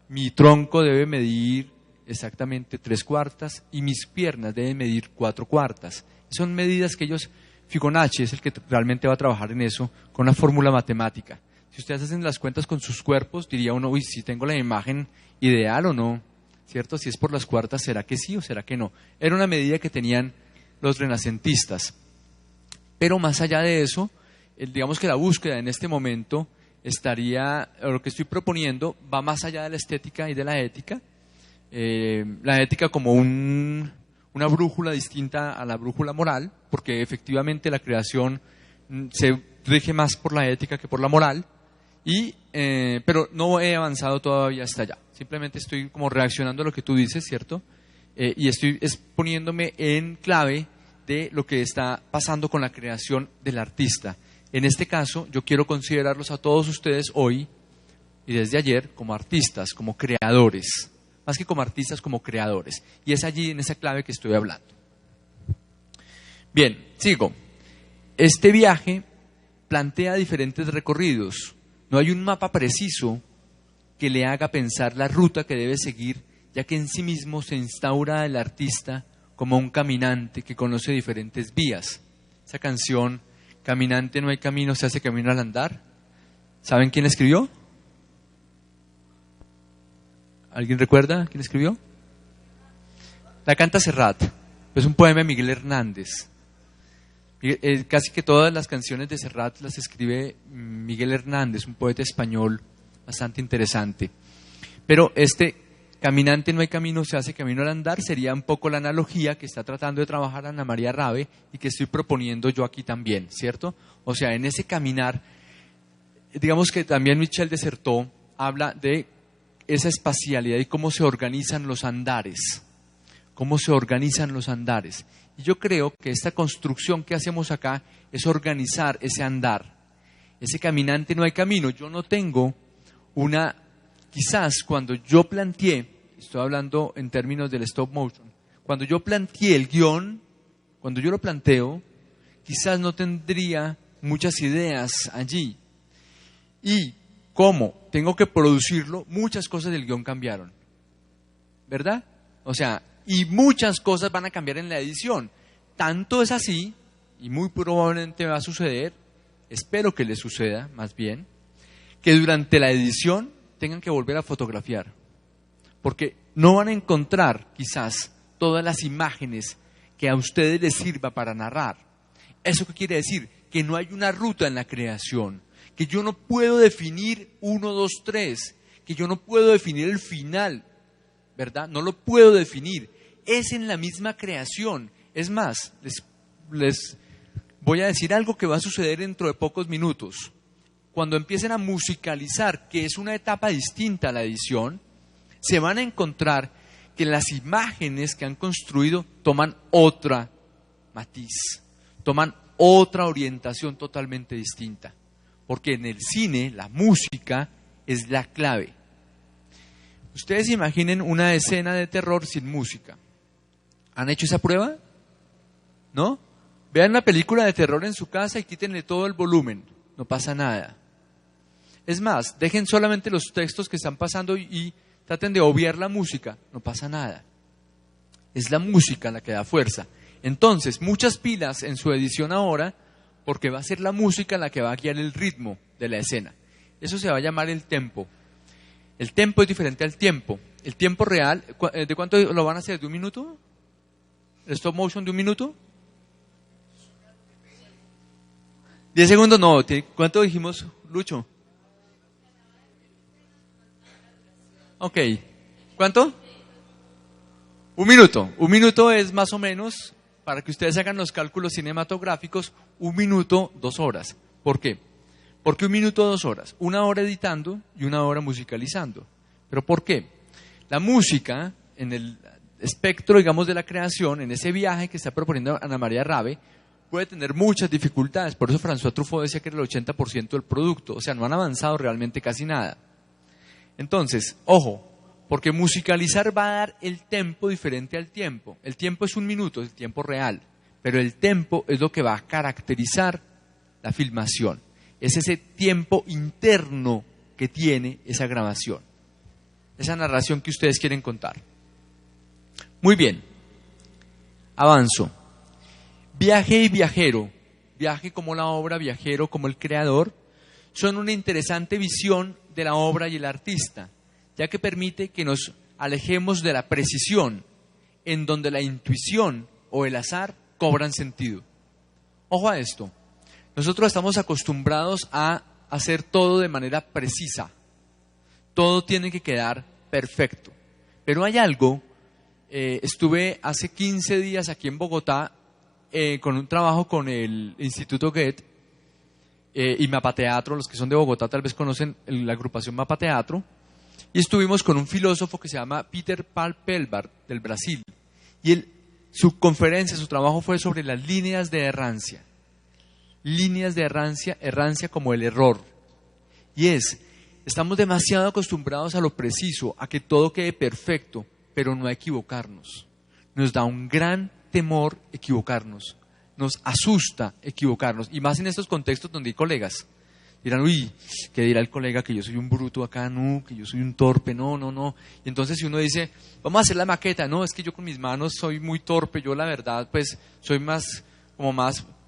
mi tronco debe medir exactamente 3/4 y mis piernas deben medir 4/4. Son medidas que ellos, Fibonacci es el que realmente va a trabajar en eso con una fórmula matemática. Si ustedes hacen las cuentas con sus cuerpos, diría uno, uy, si tengo la imagen ideal o no, ¿cierto? Si es por las cuartas, ¿será que sí o será que no? Era una medida que tenían los renacentistas. Pero más allá de eso, digamos que la búsqueda en este momento lo que estoy proponiendo va más allá de la estética y de la ética. La ética como una brújula distinta a la brújula moral, porque efectivamente la creación se rige más por la ética que por la moral, Pero no he avanzado todavía hasta allá. Simplemente estoy como reaccionando a lo que tú dices, ¿cierto? Y estoy poniéndome en clave de lo que está pasando con la creación del artista. En este caso, yo quiero considerarlos a todos ustedes hoy y desde ayer como artistas, como creadores. Más que como artistas, como creadores. Y es allí en esa clave que estoy hablando. Bien, sigo. Este viaje plantea diferentes recorridos. No hay un mapa preciso que le haga pensar la ruta que debe seguir, ya que en sí mismo se instaura el artista como un caminante que conoce diferentes vías. Esa canción, Caminante no hay camino, se hace camino al andar. ¿Saben quién la escribió? ¿Alguien recuerda quién escribió? La canta Serrat. Es un poema de Miguel Hernández. Casi que todas las canciones de Serrat las escribe Miguel Hernández, un poeta español bastante interesante. Pero Caminante no hay camino, se hace camino al andar, sería un poco la analogía que está tratando de trabajar Ana María Rabe y que estoy proponiendo yo aquí también, ¿cierto? O sea, en ese caminar, digamos que también Michel de Certeau habla de esa espacialidad y cómo se organizan los andares. Cómo se organizan los andares. Y yo creo que esta construcción que hacemos acá es organizar ese andar. Ese caminante no hay camino. Yo no tengo quizás cuando yo planteé, estoy hablando en términos del stop motion, cuando yo planteé el guión, cuando yo lo planteo, quizás no tendría muchas ideas allí. Y como tengo que producirlo, muchas cosas del guión cambiaron. ¿Verdad? O sea, y muchas cosas van a cambiar en la edición. Tanto es así, y muy probablemente va a suceder, espero que les suceda más bien, que durante la edición tengan que volver a fotografiar. Porque no van a encontrar quizás todas las imágenes que a ustedes les sirva para narrar. ¿Eso qué quiere decir? Que no hay una ruta en la creación, que yo no puedo definir 1, 2, 3, que yo no puedo definir el final, ¿verdad? No lo puedo definir. Es en la misma creación. Es más, les voy a decir algo que va a suceder dentro de pocos minutos. Cuando empiecen a musicalizar, que es una etapa distinta a la edición, se van a encontrar que las imágenes que han construido toman otra matiz, toman otra orientación totalmente distinta. Porque en el cine la música es la clave. Ustedes imaginen una escena de terror sin música. ¿Han hecho esa prueba? ¿No? Vean una película de terror en su casa y quítenle todo el volumen. No pasa nada. Es más, dejen solamente los textos que están pasando y traten de obviar la música. No pasa nada. Es la música la que da fuerza. Entonces, muchas pilas en su edición ahora, porque va a ser la música la que va a guiar el ritmo de la escena. Eso se va a llamar el tempo. El tempo es diferente al tiempo. El tiempo real, ¿de cuánto lo van a hacer? ¿De 1 minuto? ¿El stop motion de 1 minuto? 10 segundos, no. ¿Cuánto dijimos, Lucho? Ok. ¿Cuánto? 1 minuto. 1 minuto es más o menos, para que ustedes hagan los cálculos cinematográficos, 1 minuto, 2 horas. ¿Por qué? Porque 1 minuto, 2 horas. 1 hora editando y 1 hora musicalizando. ¿Pero por qué? La música, en el espectro, digamos, de la creación, en ese viaje que está proponiendo Ana María Rabe, puede tener muchas dificultades. Por eso François Truffaut decía que era el 80% del producto. O sea, no han avanzado realmente casi nada. Entonces, ojo, porque musicalizar va a dar el tempo diferente al tiempo. El tiempo es 1 minuto, es el tiempo real. Pero el tempo es lo que va a caracterizar la filmación. Es ese tiempo interno que tiene esa grabación. Esa narración que ustedes quieren contar. Muy bien. Avanzo. Viaje y viajero. Viaje como la obra, viajero como el creador, son una interesante visión de la obra y el artista, ya que permite que nos alejemos de la precisión, en donde la intuición o el azar cobran sentido. Ojo a esto. Nosotros estamos acostumbrados a hacer todo de manera precisa. Todo tiene que quedar perfecto. Pero hay algo, estuve hace 15 días aquí en Bogotá con un trabajo con el Instituto Goethe y Mapa Teatro. Los que son de Bogotá tal vez conocen la agrupación Mapa Teatro. Y estuvimos con un filósofo que se llama Peter Paul Pelbar, del Brasil. Y su conferencia, su trabajo fue sobre las líneas de errancia. Líneas de errancia como el error. Y estamos demasiado acostumbrados a lo preciso, a que todo quede perfecto, pero no a equivocarnos. Nos da un gran temor equivocarnos. Nos asusta equivocarnos. Y más en estos contextos donde hay colegas. Dirán, uy, ¿qué dirá el colega? Que yo soy un bruto acá, no, que yo soy un torpe, no. Y entonces si uno dice, vamos a hacer la maqueta, no, es que yo con mis manos soy muy torpe, yo la verdad, pues, soy más,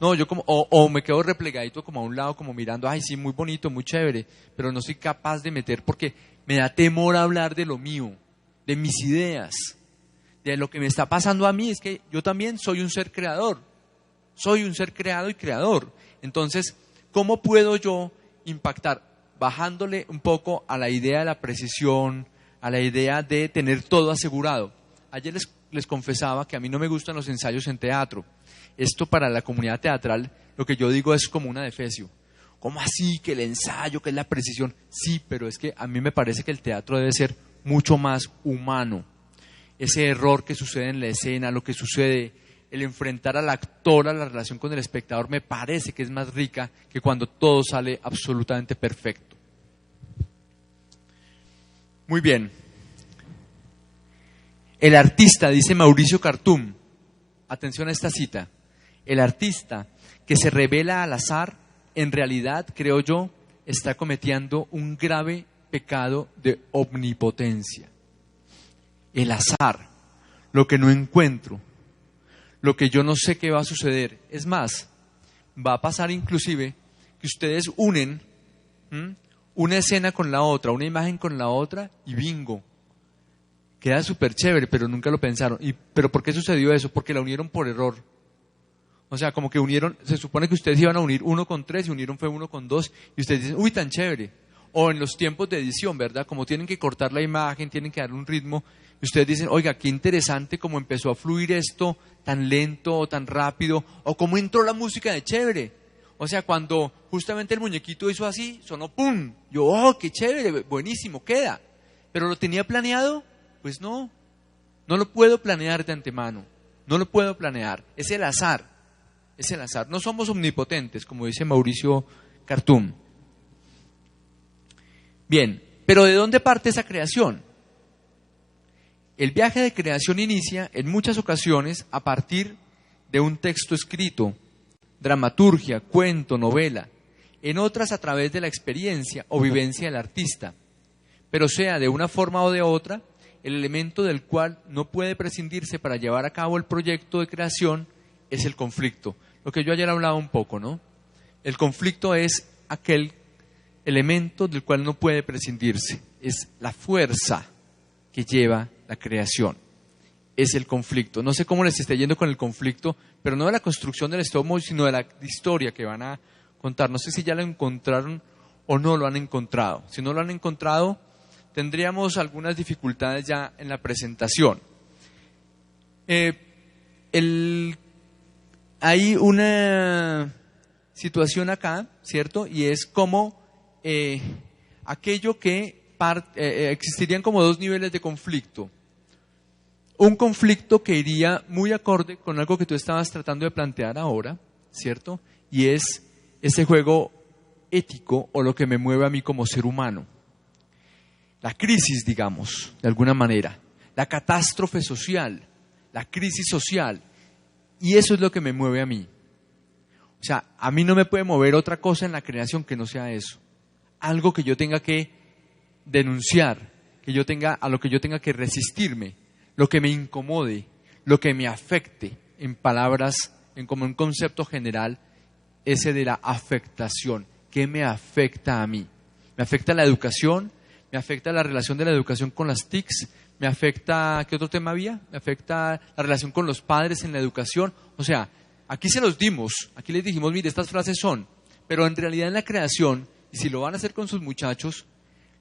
no, yo como, o me quedo replegadito como a un lado, como mirando, ay, sí, muy bonito, muy chévere, pero no soy capaz de meter porque me da temor hablar de lo mío, de mis ideas, de lo que me está pasando a mí. Es que yo también soy un ser creador, soy un ser creado y creador. Entonces, ¿cómo puedo yo impactar? Bajándole un poco a la idea de la precisión, a la idea de tener todo asegurado. Ayer les confesaba que a mí no me gustan los ensayos en teatro. Esto para la comunidad teatral, lo que yo digo es como una defecio. ¿Cómo así? Que el ensayo, que es la precisión. Sí, pero es que a mí me parece que el teatro debe ser mucho más humano. Ese error que sucede en la escena, lo que sucede, el enfrentar al actor a la relación con el espectador, me parece que es más rica que cuando todo sale absolutamente perfecto. Muy bien. El artista, dice Mauricio Cartum, atención a esta cita, el artista que se revela al azar, en realidad, creo yo, está cometiendo un grave pecado de omnipotencia. El azar, lo que no encuentro, lo que yo no sé qué va a suceder. Es más, va a pasar inclusive que ustedes unen una escena con la otra, una imagen con la otra y bingo. Queda súper chévere, pero nunca lo pensaron. ¿Pero por qué sucedió eso? Porque la unieron por error. O sea, como que unieron, se supone que ustedes iban a unir 1 con 3 y unieron fue 1 con 2 y ustedes dicen, uy, tan chévere. O en los tiempos de edición, ¿verdad? Como tienen que cortar la imagen, tienen que darle un ritmo. Y ustedes dicen, oiga, qué interesante cómo empezó a fluir esto tan lento o tan rápido, o cómo entró la música de chévere. O sea, cuando justamente el muñequito hizo así, sonó ¡pum! Yo, ¡oh, qué chévere! Buenísimo, queda. ¿Pero lo tenía planeado? Pues no lo puedo planear de antemano, no lo puedo planear. Es el azar. No somos omnipotentes, como dice Mauricio Cartum. Bien, pero ¿de dónde parte esa creación? El viaje de creación inicia en muchas ocasiones a partir de un texto escrito, dramaturgia, cuento, novela, en otras a través de la experiencia o vivencia del artista, pero sea de una forma o de otra, el elemento del cual no puede prescindirse para llevar a cabo el proyecto de creación es el conflicto. Lo que yo ayer hablaba un poco, ¿no? El conflicto es aquel elemento del cual no puede prescindirse, es la fuerza que lleva la creación, es el conflicto. No sé cómo les esté yendo con el conflicto, pero no de la construcción del estómago, sino de la historia que van a contar. No sé si ya lo encontraron o no lo han encontrado. Si no lo han encontrado, tendríamos algunas dificultades ya en la presentación. Hay una situación acá, ¿cierto? Y es como aquello que existirían como 2 niveles de conflicto. Un conflicto que iría muy acorde con algo que tú estabas tratando de plantear ahora, ¿cierto? Y es ese juego ético o lo que me mueve a mí como ser humano. La crisis, digamos, de alguna manera, la catástrofe social, la crisis social, y eso es lo que me mueve a mí. O sea, a mí no me puede mover otra cosa en la creación que no sea eso. Algo que yo tenga que denunciar, a lo que yo tenga que resistirme, lo que me incomode, lo que me afecte, en palabras, como un concepto general, ese de la afectación. ¿Qué me afecta a mí? ¿Me afecta la educación? ¿Me afecta la relación de la educación con las TICs? ¿Me afecta, qué otro tema había? ¿Me afecta la relación con los padres en la educación? O sea, aquí se los dimos, aquí les dijimos, mire, estas frases son, pero en realidad en la creación, y si lo van a hacer con sus muchachos,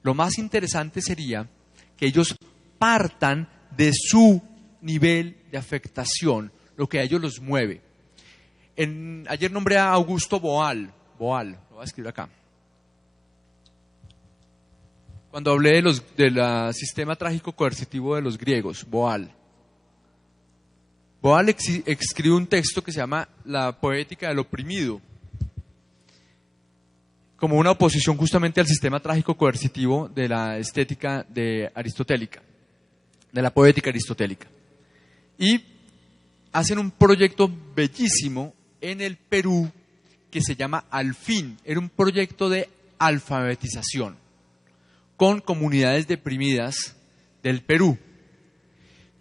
lo más interesante sería que ellos partan de su nivel de afectación, lo que a ellos los mueve. Ayer nombré a Augusto Boal, lo voy a voy a escribir acá. Cuando hablé del sistema trágico coercitivo de los griegos, Boal. Boal escribe un texto que se llama La poética del oprimido, como una oposición justamente al sistema trágico coercitivo de la estética aristotélica, de la poética aristotélica. Y hacen un proyecto bellísimo en el Perú que se llama Al Fin. Era un proyecto de alfabetización con comunidades deprimidas del Perú.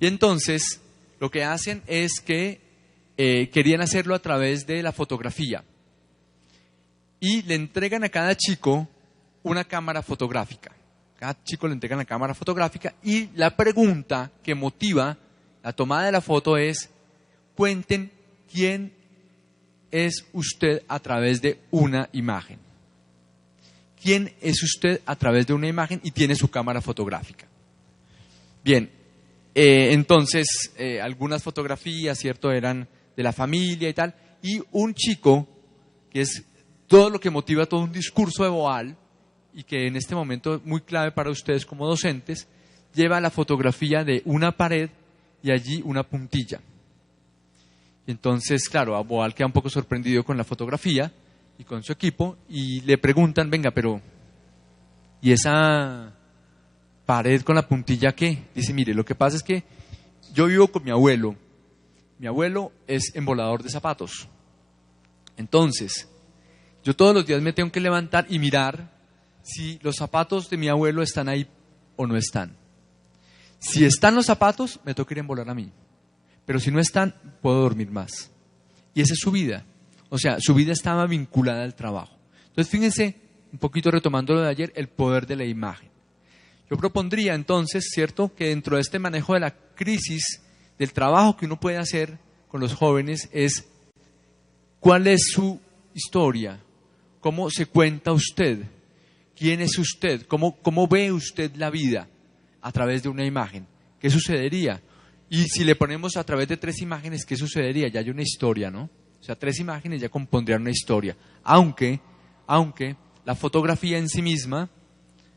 Y entonces lo que hacen es que querían hacerlo a través de la fotografía. Y le entregan a cada chico una cámara fotográfica. Cada chico le entregan la cámara fotográfica y la pregunta que motiva la tomada de la foto es: cuenten quién es usted a través de una imagen. ¿Quién es usted a través de una imagen y tiene su cámara fotográfica? Bien, entonces algunas fotografías, ¿cierto?, eran de la familia y tal. Y un chico, que es todo lo que motiva todo un discurso de Boal, y que en este momento es muy clave para ustedes como docentes, lleva la fotografía de una pared y allí una puntilla. Entonces, claro, a Boal queda un poco sorprendido con la fotografía y con su equipo, y le preguntan, venga, pero ¿y esa pared con la puntilla qué? Dice, mire, lo que pasa es que yo vivo con mi abuelo es embolador de zapatos. Entonces, yo todos los días me tengo que levantar y mirar si los zapatos de mi abuelo están ahí o no están. Si están los zapatos, me toca ir a embolar a mí. Pero si no están, puedo dormir más. Y esa es su vida. O sea, su vida estaba vinculada al trabajo. Entonces, fíjense, un poquito retomando lo de ayer, el poder de la imagen. Yo propondría entonces, ¿cierto?, que dentro de este manejo de la crisis, del trabajo que uno puede hacer con los jóvenes, es cuál es su historia, cómo se cuenta usted, quién es usted, cómo ve usted la vida a través de una imagen, qué sucedería. Y si le ponemos a través de 3 imágenes, ¿qué sucedería? Ya hay una historia, ¿no? O sea, 3 imágenes ya compondrían una historia. Aunque la fotografía en sí misma,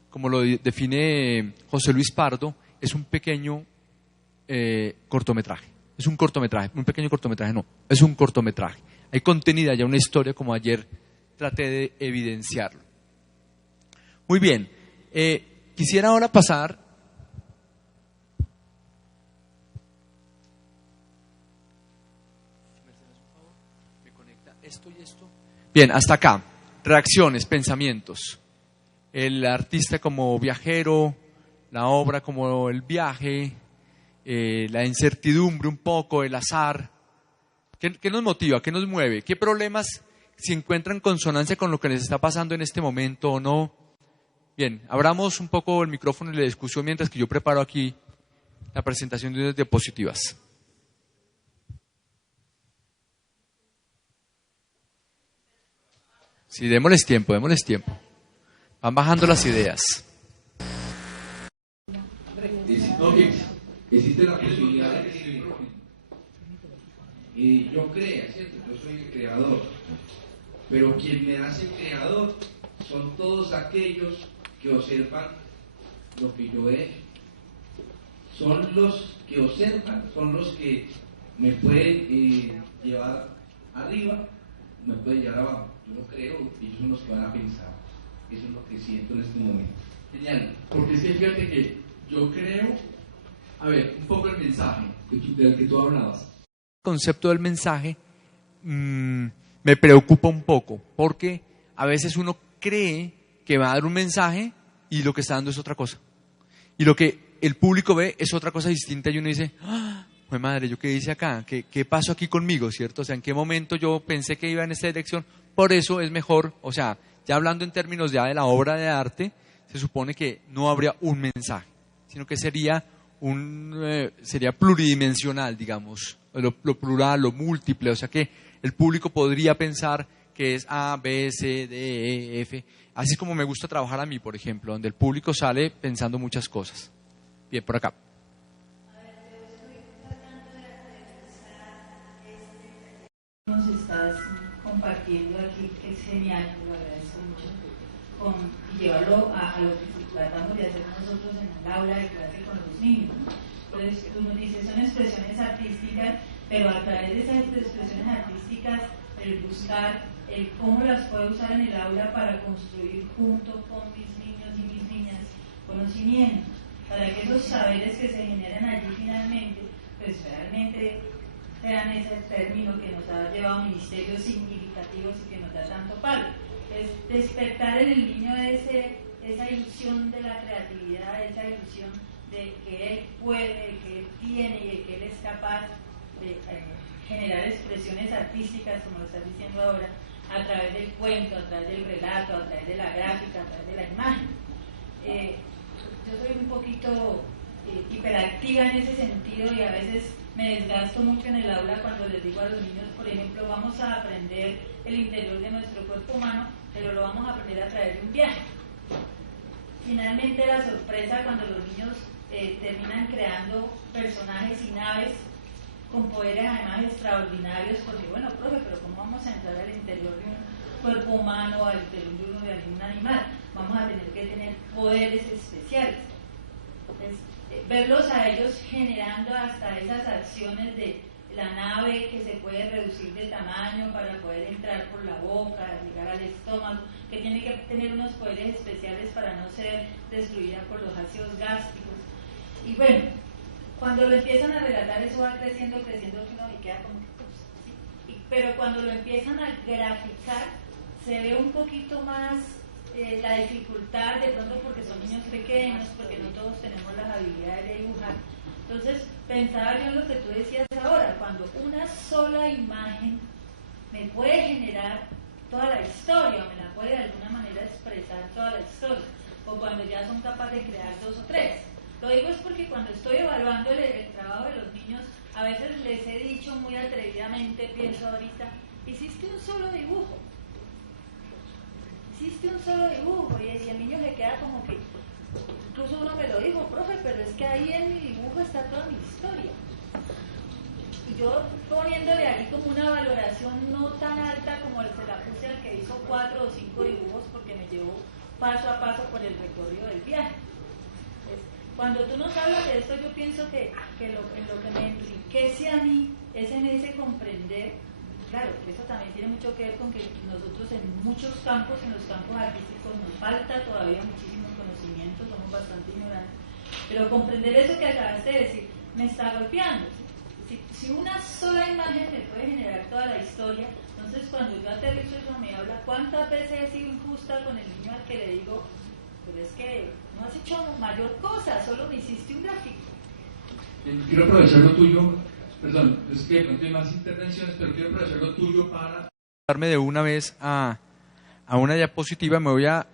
como lo define José Luis Pardo, es un pequeño cortometraje. Es un cortometraje, un pequeño cortometraje, no, es un cortometraje. Hay contenida ya una historia, como ayer traté de evidenciarlo. Muy bien, quisiera ahora pasar esto y esto. Bien, hasta acá. Reacciones, pensamientos. El artista como viajero, la obra como el viaje, la incertidumbre un poco, el azar. ¿Qué nos motiva? ¿Qué nos mueve? ¿Qué problemas se encuentran en consonancia con lo que les está pasando en este momento o no? Bien, abramos un poco el micrófono y la discusión mientras que yo preparo aquí la presentación de unas diapositivas. Sí, démosles tiempo. Van bajando las ideas. Existe la posibilidad de que yo crea, ¿cierto? Yo soy el creador. Pero quien me hace creador son todos aquellos que observan lo que yo he hecho. Son los que observan, son los que me pueden llevar arriba, me pueden llevar abajo. Yo lo creo, ellos son los que van a pensar. Eso es lo que siento en este momento. Genial, porque es que fíjate que yo creo, a ver, un poco el mensaje del que tú hablabas. El concepto del mensaje me preocupa un poco, porque a veces uno cree que va a dar un mensaje y lo que está dando es otra cosa. Y lo que el público ve es otra cosa distinta y uno dice, ¡ah! ¡Jue madre! ¿Yo qué hice acá? ¿Qué pasó aquí conmigo? ¿Cierto? O sea, ¿en qué momento yo pensé que iba en esta dirección? Por eso es mejor, o sea, ya hablando en términos ya de la obra de arte, se supone que no habría un mensaje, sino que sería pluridimensional, digamos, lo plural, lo múltiple, o sea que el público podría pensar que es A, B, C, D, E, F, así es como me gusta trabajar a mí, por ejemplo, donde el público sale pensando muchas cosas. Bien, por acá. Nos estás compartiendo aquí, que es genial, lo agradezco mucho, y llevarlo a lo que tratamos de hacer nosotros en el aula de clase con los niños. Entonces, tú nos dices, son expresiones artísticas, pero a través de esas expresiones artísticas, el buscar cómo las puedo usar en el aula para construir junto con mis niños y mis niñas conocimientos, para que esos saberes que se generan allí finalmente, pues realmente sean ese término que nos ha llevado a ministerios significativos y que nos da tanto palo. Es despertar en el niño esa ilusión de la creatividad, esa ilusión de que él puede, que él tiene y de que él es capaz de generar expresiones artísticas, como lo estás diciendo ahora, a través del cuento, a través del relato, a través de la gráfica, a través de la imagen. Yo soy un poquito hiperactiva en ese sentido y a veces me desgasto mucho en el aula cuando les digo a los niños, por ejemplo, vamos a aprender el interior de nuestro cuerpo humano, pero lo vamos a aprender a través de un viaje. Finalmente la sorpresa cuando los niños terminan creando personajes y naves con poderes además extraordinarios, porque bueno, profe, pero ¿cómo vamos a entrar al interior de un cuerpo humano o al interior de algún animal? Vamos a tener que tener poderes especiales. Entonces, verlos a ellos generando hasta esas acciones de la nave que se puede reducir de tamaño para poder entrar por la boca, llegar al estómago, que tiene que tener unos poderes especiales para no ser destruida por los ácidos gástricos. Y bueno, cuando lo empiezan a relatar, eso va creciendo, que uno me queda como que, sí. Pero cuando lo empiezan a graficar, se ve un poquito más la dificultad, de pronto porque son niños pequeños, porque no todos tenemos las habilidades de dibujar. Entonces, pensaba yo en lo que tú decías ahora, cuando una sola imagen me puede generar toda la historia, o me la puede de alguna manera expresar toda la historia, o cuando ya son capaces de crear 2 o 3. Lo digo es porque cuando estoy evaluando el trabajo de los niños, a veces les he dicho muy atrevidamente, pienso ahorita, hiciste un solo dibujo. Hiciste un solo dibujo y el niño se queda como que, incluso uno me lo dijo, profe, pero es que ahí en mi dibujo está toda mi historia. Y yo poniéndole ahí como una valoración no tan alta como se la puse al que hizo 4 o 5 dibujos porque me llevó paso a paso por el recorrido del viaje. Cuando tú nos hablas de esto, yo pienso que en lo que me enriquece a mí es en ese comprender. Claro, eso también tiene mucho que ver con que nosotros en muchos campos, en los campos artísticos, nos falta todavía muchísimos conocimientos, somos bastante ignorantes, pero comprender eso que acabaste de decir, me está golpeando. Si una sola imagen me puede generar toda la historia, entonces cuando yo aterrizo eso me habla, ¿cuántas veces he sido injusta con el niño al que le digo, pero es que no has hecho mayor cosa, solo me hiciste un gráfico? Quiero aprovechar lo tuyo. Perdón, es que no tengo más intervenciones, pero quiero aprovechar lo tuyo para darme de una vez a una diapositiva. Me voy a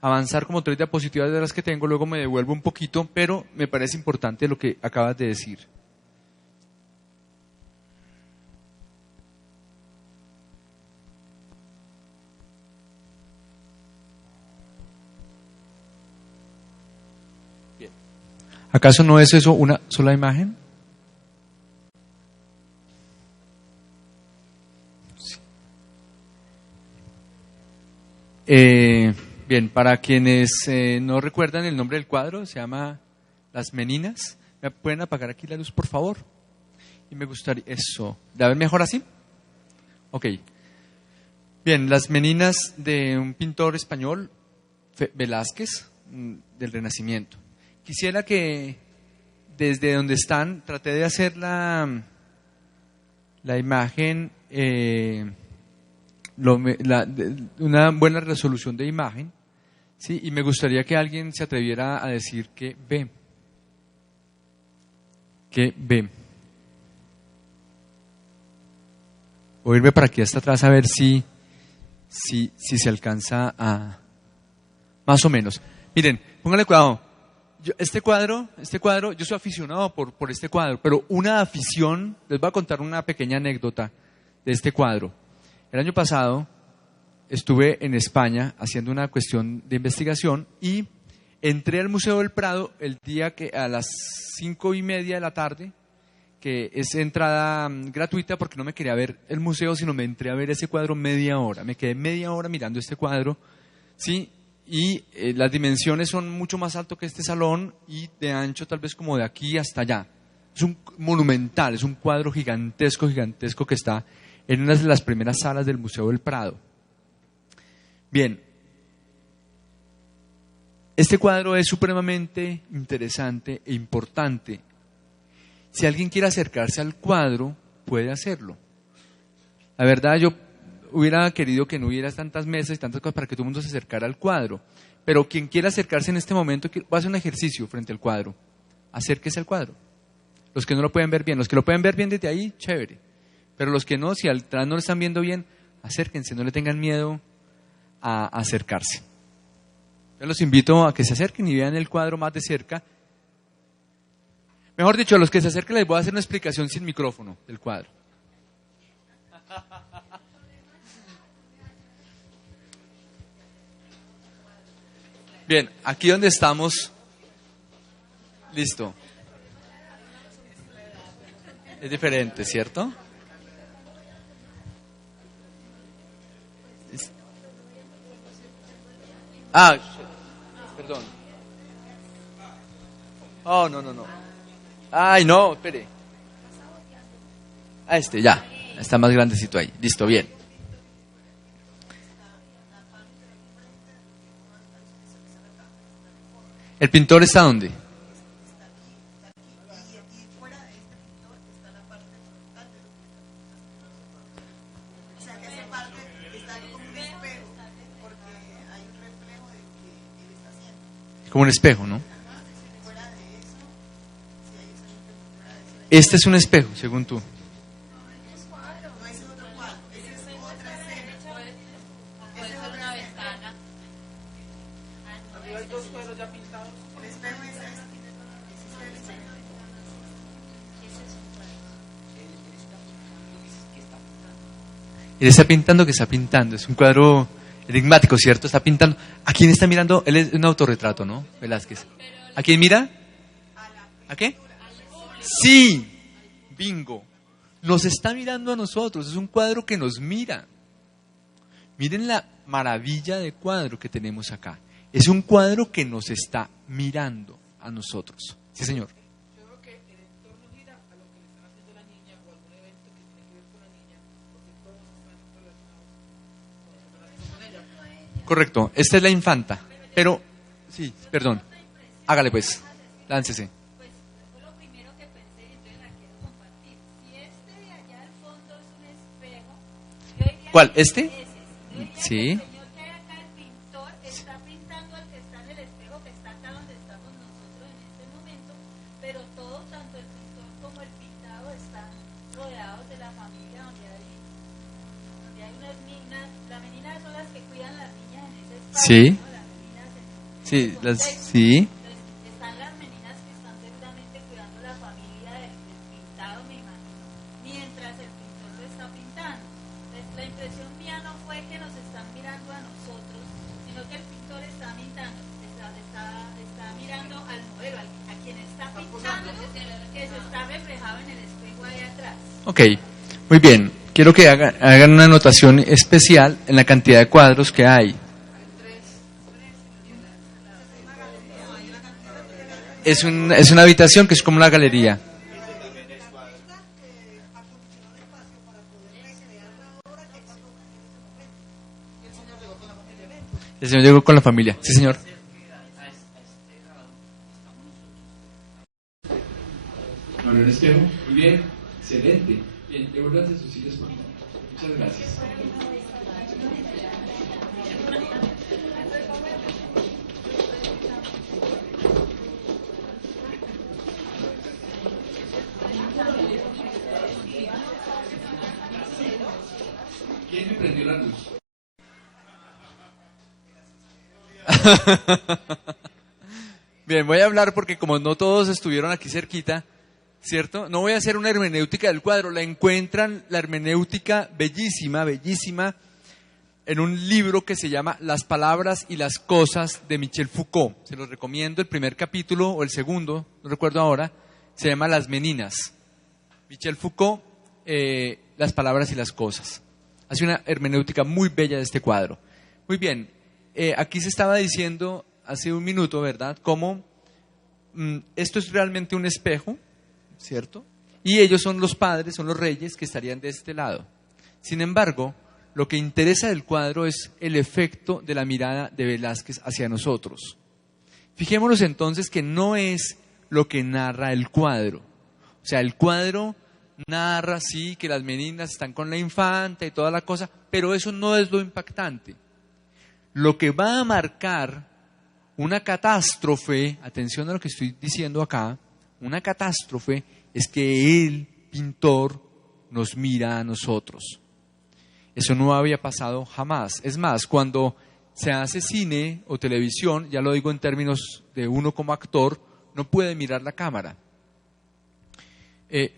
avanzar como 3 diapositivas de las que tengo, luego me devuelvo un poquito, pero me parece importante lo que acabas de decir. Bien. ¿Acaso no es eso una sola imagen? Bien, para quienes no recuerdan el nombre del cuadro, se llama Las Meninas. ¿Me pueden apagar aquí la luz, por favor? Y me gustaría... Eso. ¿La ven mejor así? Ok. Bien, Las Meninas de un pintor español, Velázquez, del Renacimiento. Quisiera que desde donde están, traté de hacer la imagen... una buena resolución de imagen, ¿sí? Y me gustaría que alguien se atreviera a decir qué ve. ¿Qué ve? Voy a irme para aquí hasta atrás a ver si se alcanza a... Más o menos. Miren, pónganle cuidado. Este cuadro, yo soy aficionado por este cuadro, pero una afición, les voy a contar una pequeña anécdota de este cuadro. El año pasado estuve en España haciendo una cuestión de investigación y entré al Museo del Prado el día que a las 5:30 de la tarde que es entrada gratuita porque no me quería ver el museo, sino me entré a ver ese cuadro media hora. Me quedé media hora mirando este cuadro, ¿sí? Y las dimensiones son mucho más alto que este salón y de ancho tal vez como de aquí hasta allá. Es un monumental, es un cuadro gigantesco, gigantesco que está en una de las primeras salas del Museo del Prado. Bien, este cuadro es supremamente interesante e importante. Si alguien quiere acercarse al cuadro, puede hacerlo. La verdad, yo hubiera querido que no hubiera tantas mesas y tantas cosas para que todo el mundo se acercara al cuadro. Pero quien quiera acercarse en este momento, va a hacer un ejercicio frente al cuadro. Acérquese al cuadro. Los que no lo pueden ver bien, los que lo pueden ver bien desde ahí, chévere. Pero los que no, si atrás no lo están viendo bien, acérquense, no le tengan miedo a acercarse. Yo los invito a que se acerquen y vean el cuadro más de cerca. Mejor dicho, a los que se acerquen les voy a hacer una explicación sin micrófono del cuadro. Bien, aquí donde estamos, listo. Es diferente, ¿cierto? Perdón. Oh, no. Ay, no, espere. Ya. Está más grandecito ahí. Listo, bien. ¿El pintor está dónde? Como un espejo, ¿no? Este es un espejo, según tú. Él está pintando, ¿qué está pintando? Es un cuadro enigmático, ¿cierto? Está pintando. ¿A quién está mirando? Él es un autorretrato, ¿no? Velázquez. ¿A quién mira? ¿A qué? Sí, bingo. Nos está mirando a nosotros. Es un cuadro que nos mira. Miren la maravilla de cuadro que tenemos acá. Es un cuadro que nos está mirando a nosotros. Sí, señor. Correcto, esta es la infanta, pero, sí, perdón, hágale pues, láncese. Pues fue lo primero que pensé y entonces la quiero compartir. Si este de allá al fondo es un espejo, yo diría ¿Cuál? que ¿Este? Sí. el señor que hay acá, el pintor, está pintando al que está en el espejo, que está acá donde estamos nosotros en este momento, pero todo, tanto el pintor como el pintado, están rodeados de la familia, donde hay unas niñas, las meninas son las que cuidan las niñas. Sí. Sí, sí. Están las meninas que están seguramente cuidando la familia del pintado, me imagino, mientras el pintor lo está pintando. Entonces, la impresión mía no fue que nos están mirando a nosotros, sino que el pintor está pintando, está mirando al modelo, a quien está pintando, que se está reflejado en el espejo ahí atrás. Ok, muy bien. Quiero que hagan una anotación especial en la cantidad de cuadros que hay. Es una habitación que es como una galería. El señor llegó con la familia. Sí, señor. Ahora el espejo. Muy bien. Excelente. Bien, devuélvanse sus sillas por favor. Muchas gracias. ¿Quién me prendió la luz? Bien, voy a hablar porque como no todos estuvieron aquí cerquita, ¿cierto? No voy a hacer una hermenéutica del cuadro, la encuentran, la hermenéutica bellísima, bellísima, en un libro que se llama Las palabras y las cosas de Michel Foucault. Se los recomiendo, el primer capítulo o el segundo, no recuerdo ahora, se llama Las meninas. Michel Foucault, Las palabras y las cosas. Hace una hermenéutica muy bella de este cuadro. Muy bien, aquí se estaba diciendo hace un minuto, ¿verdad?, cómo esto es realmente un espejo, ¿cierto? Y ellos son los padres, son los reyes que estarían de este lado. Sin embargo, lo que interesa del cuadro es el efecto de la mirada de Velázquez hacia nosotros. Fijémonos entonces que no es lo que narra el cuadro. O sea, el cuadro narra, sí, que las meninas están con la infanta y toda la cosa, pero eso no es lo impactante. Lo que va a marcar una catástrofe, atención a lo que estoy diciendo acá, una catástrofe es que el pintor nos mira a nosotros. Eso no había pasado jamás. Es más, cuando se hace cine o televisión, ya lo digo en términos de uno como actor, no puede mirar la cámara.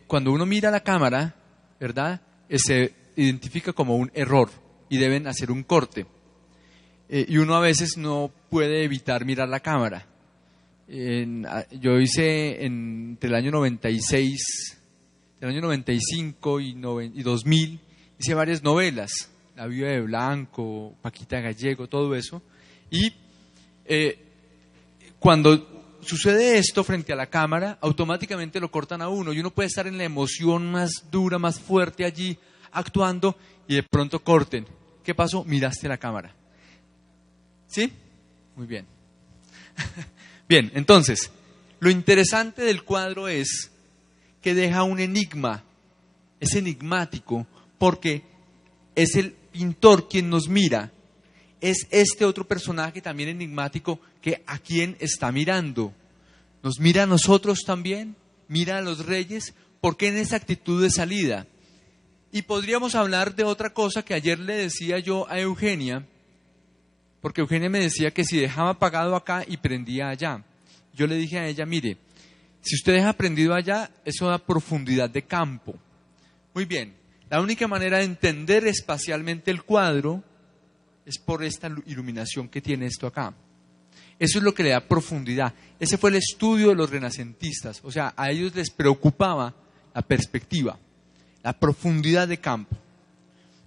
Cuando uno mira la cámara, ¿verdad?, se identifica como un error y deben hacer un corte. Y uno a veces no puede evitar mirar la cámara. Yo hice entre el año 96, el año 95 y 2000, hice varias novelas, La Viuda de Blanco, Paquita Gallego, todo eso. Y cuando sucede esto frente a la cámara, automáticamente lo cortan a uno y uno puede estar en la emoción más dura, más fuerte allí, actuando, y de pronto corten. ¿Qué pasó? Miraste la cámara. ¿Sí? Muy bien. Bien, entonces, lo interesante del cuadro es que deja un enigma, es enigmático, porque es el pintor quien nos mira, es este otro personaje también enigmático que a quién está mirando. ¿Nos mira a nosotros también? ¿Mira a los reyes? ¿Por qué en esa actitud de salida? Y podríamos hablar de otra cosa que ayer le decía yo a Eugenia, porque Eugenia me decía que si dejaba apagado acá y prendía allá. Yo le dije a ella, mire, si usted deja prendido allá, eso da profundidad de campo. Muy bien, la única manera de entender espacialmente el cuadro es por esta iluminación que tiene esto acá. Eso es lo que le da profundidad. Ese fue el estudio de los renacentistas. O sea, a ellos les preocupaba la perspectiva, la profundidad de campo.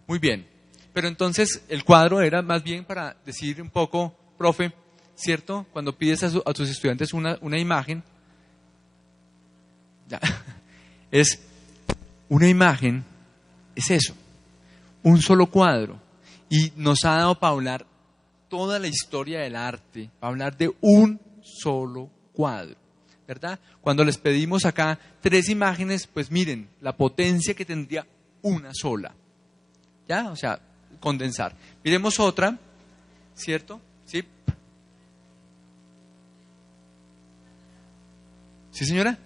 Muy bien. Pero entonces el cuadro era más bien para decir un poco, profe, ¿cierto? Cuando pides a tus estudiantes una imagen, ya, es una imagen, es eso, un solo cuadro. Y nos ha dado para hablar toda la historia del arte, para hablar de un solo cuadro, ¿verdad? Cuando les pedimos acá 3 imágenes, pues miren, la potencia que tendría una sola, ¿ya? O sea, condensar. Miremos otra, ¿cierto? ¿Sí? ¿Sí, señora?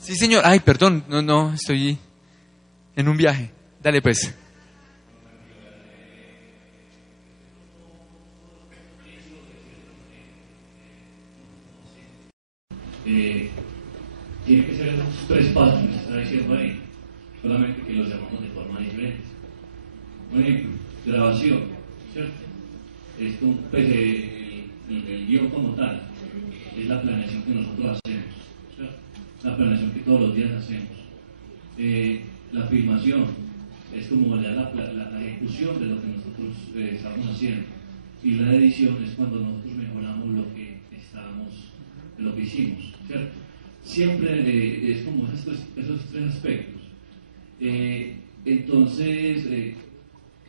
Sí, señor. Ay, perdón, no, estoy en un viaje. Dale, pues. Tiene que ser esos 3 pasos que se está diciendo ahí, solamente que los llamamos de forma diferente. Por ejemplo, grabación, ¿cierto? Esto, pues, el guión como tal es la planeación que nosotros hacemos, ¿cierto? La planeación que todos los días hacemos. La filmación es como la ejecución de lo que nosotros estamos haciendo, y la edición es cuando nosotros mejoramos lo que hicimos, ¿cierto? Siempre es como esos 3 aspectos. Entonces,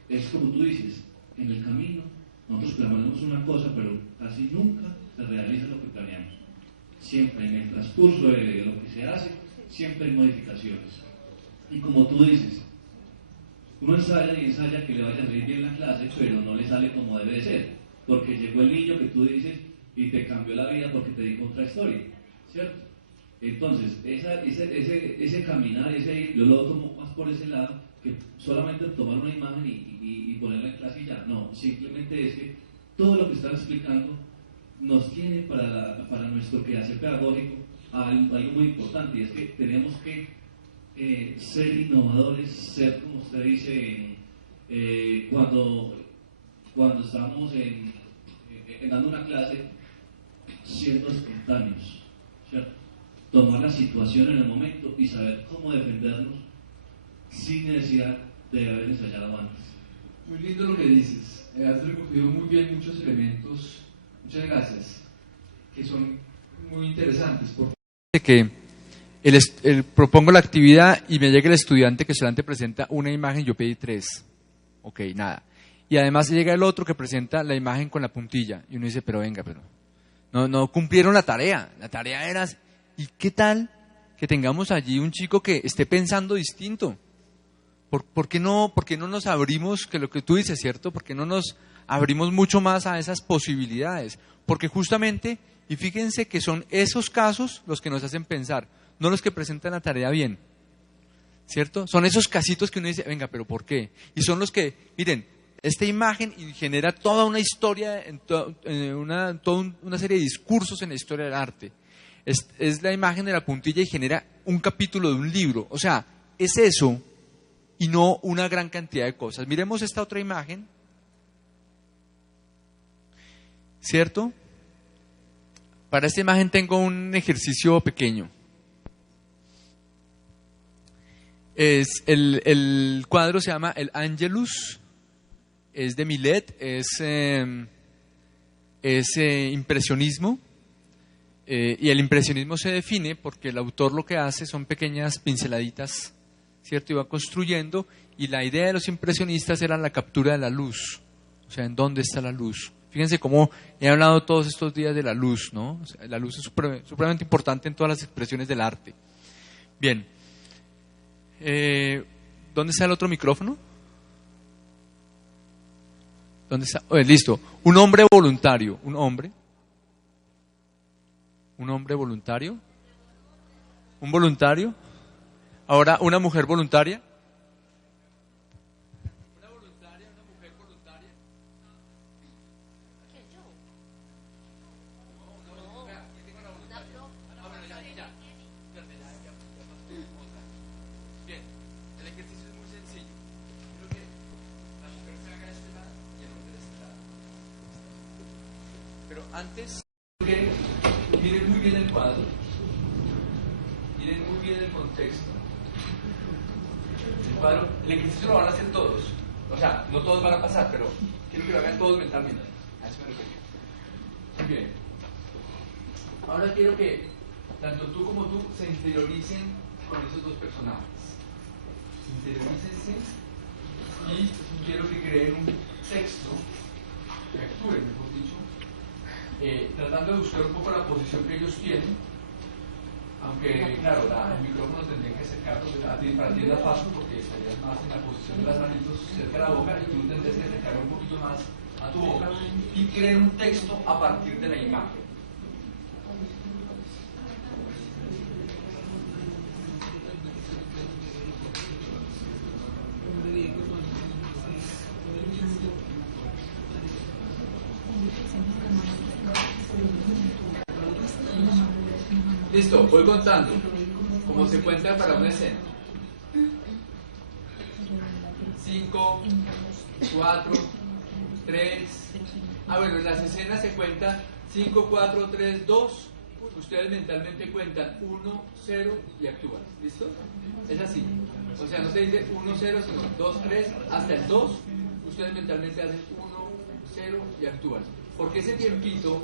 es como tú dices, en el camino nosotros planeamos una cosa, pero casi nunca se realiza lo que planeamos. Siempre en el transcurso de lo que se hace, siempre hay modificaciones. Y como tú dices, uno ensaya y ensaya que le vaya a salir bien la clase, pero no le sale como debe de ser, porque llegó el niño que tú dices y te cambió la vida porque te dijo otra historia, ¿cierto? Entonces, ese caminar, yo lo tomo más por ese lado, que solamente tomar una imagen y ponerla en clase y ya. No, simplemente es que todo lo que están explicando nos tiene para nuestro quehacer pedagógico algo muy importante, y es que tenemos que ser innovadores, ser, como usted dice, cuando estamos dando una clase, siendo espontáneos, ¿cierto? Tomar la situación en el momento y saber cómo defendernos sin necesidad de haber ensayado antes. Muy lindo lo que dices. Has recogido muy bien muchos elementos, muchas gracias, que son muy interesantes. Que propongo la actividad y me llega el estudiante que solamente presenta una imagen, yo pedí 3. Ok, nada. Y además llega el otro que presenta la imagen con la puntilla. Y uno dice, pero venga, pero no cumplieron la tarea. La tarea era, ¿y qué tal que tengamos allí un chico que esté pensando distinto? ¿Por qué no nos abrimos, que lo que tú dices, ¿cierto? ¿Por qué no nos abrimos mucho más a esas posibilidades? Porque justamente, y fíjense que son esos casos los que nos hacen pensar, no los que presentan la tarea bien, ¿cierto? Son esos casitos que uno dice, venga, pero ¿por qué? Y son los que, miren, esta imagen genera toda una historia, toda una serie de discursos en la historia del arte. Es la imagen de la puntilla y genera un capítulo de un libro. O sea, es eso y no una gran cantidad de cosas. Miremos esta otra imagen, ¿cierto? Para esta imagen tengo un ejercicio pequeño. El cuadro se llama El Angelus, es de Millet, es impresionismo, y el impresionismo se define porque el autor lo que hace son pequeñas pinceladitas, ¿cierto? Y va construyendo, y la idea de los impresionistas era la captura de la luz, o sea, ¿en dónde está la luz? Fíjense cómo he hablado todos estos días de la luz, ¿no? O sea, la luz es supremamente importante en todas las expresiones del arte. Bien. ¿Dónde está el otro micrófono? ¿Dónde está? Listo. Un hombre voluntario. Un hombre voluntario. Un voluntario. Ahora, una mujer voluntaria. Una mujer voluntaria. Bien, el ejercicio es muy sencillo. Quiero que la mujer se haga de este lado y el hombre de este lado. Pero antes, miren muy bien el cuadro, miren muy bien el contexto. El cuadro, el ejercicio lo van a hacer todos. O sea, no todos van a pasar, pero quiero que lo hagan todos mentalmente. A eso me refiero. Muy bien. Ahora quiero que tanto tú como tú se interioricen con esos dos personajes. Interiorícense y quiero que creen un texto, que actúen, mejor dicho, tratando de buscar un poco la posición que ellos tienen, aunque claro, el micrófono tendría que acercarlo a ti, para ti es más fácil porque estarías más en la posición de las manitos cerca de la boca y tú tendrías que acercar un poquito más a tu boca y crear un texto a partir de la imagen. Listo, voy contando, como se cuenta para una escena. 5, 4, 3. Bueno, en las escenas se cuenta 5, 4, 3, 2. Ustedes mentalmente cuentan 1, 0 y actúan. ¿Listo? Es así. O sea, no se dice 1, 0, sino 2, 3, hasta el 2. Ustedes mentalmente hacen 1, 0 y actúan. Porque ese tiempito,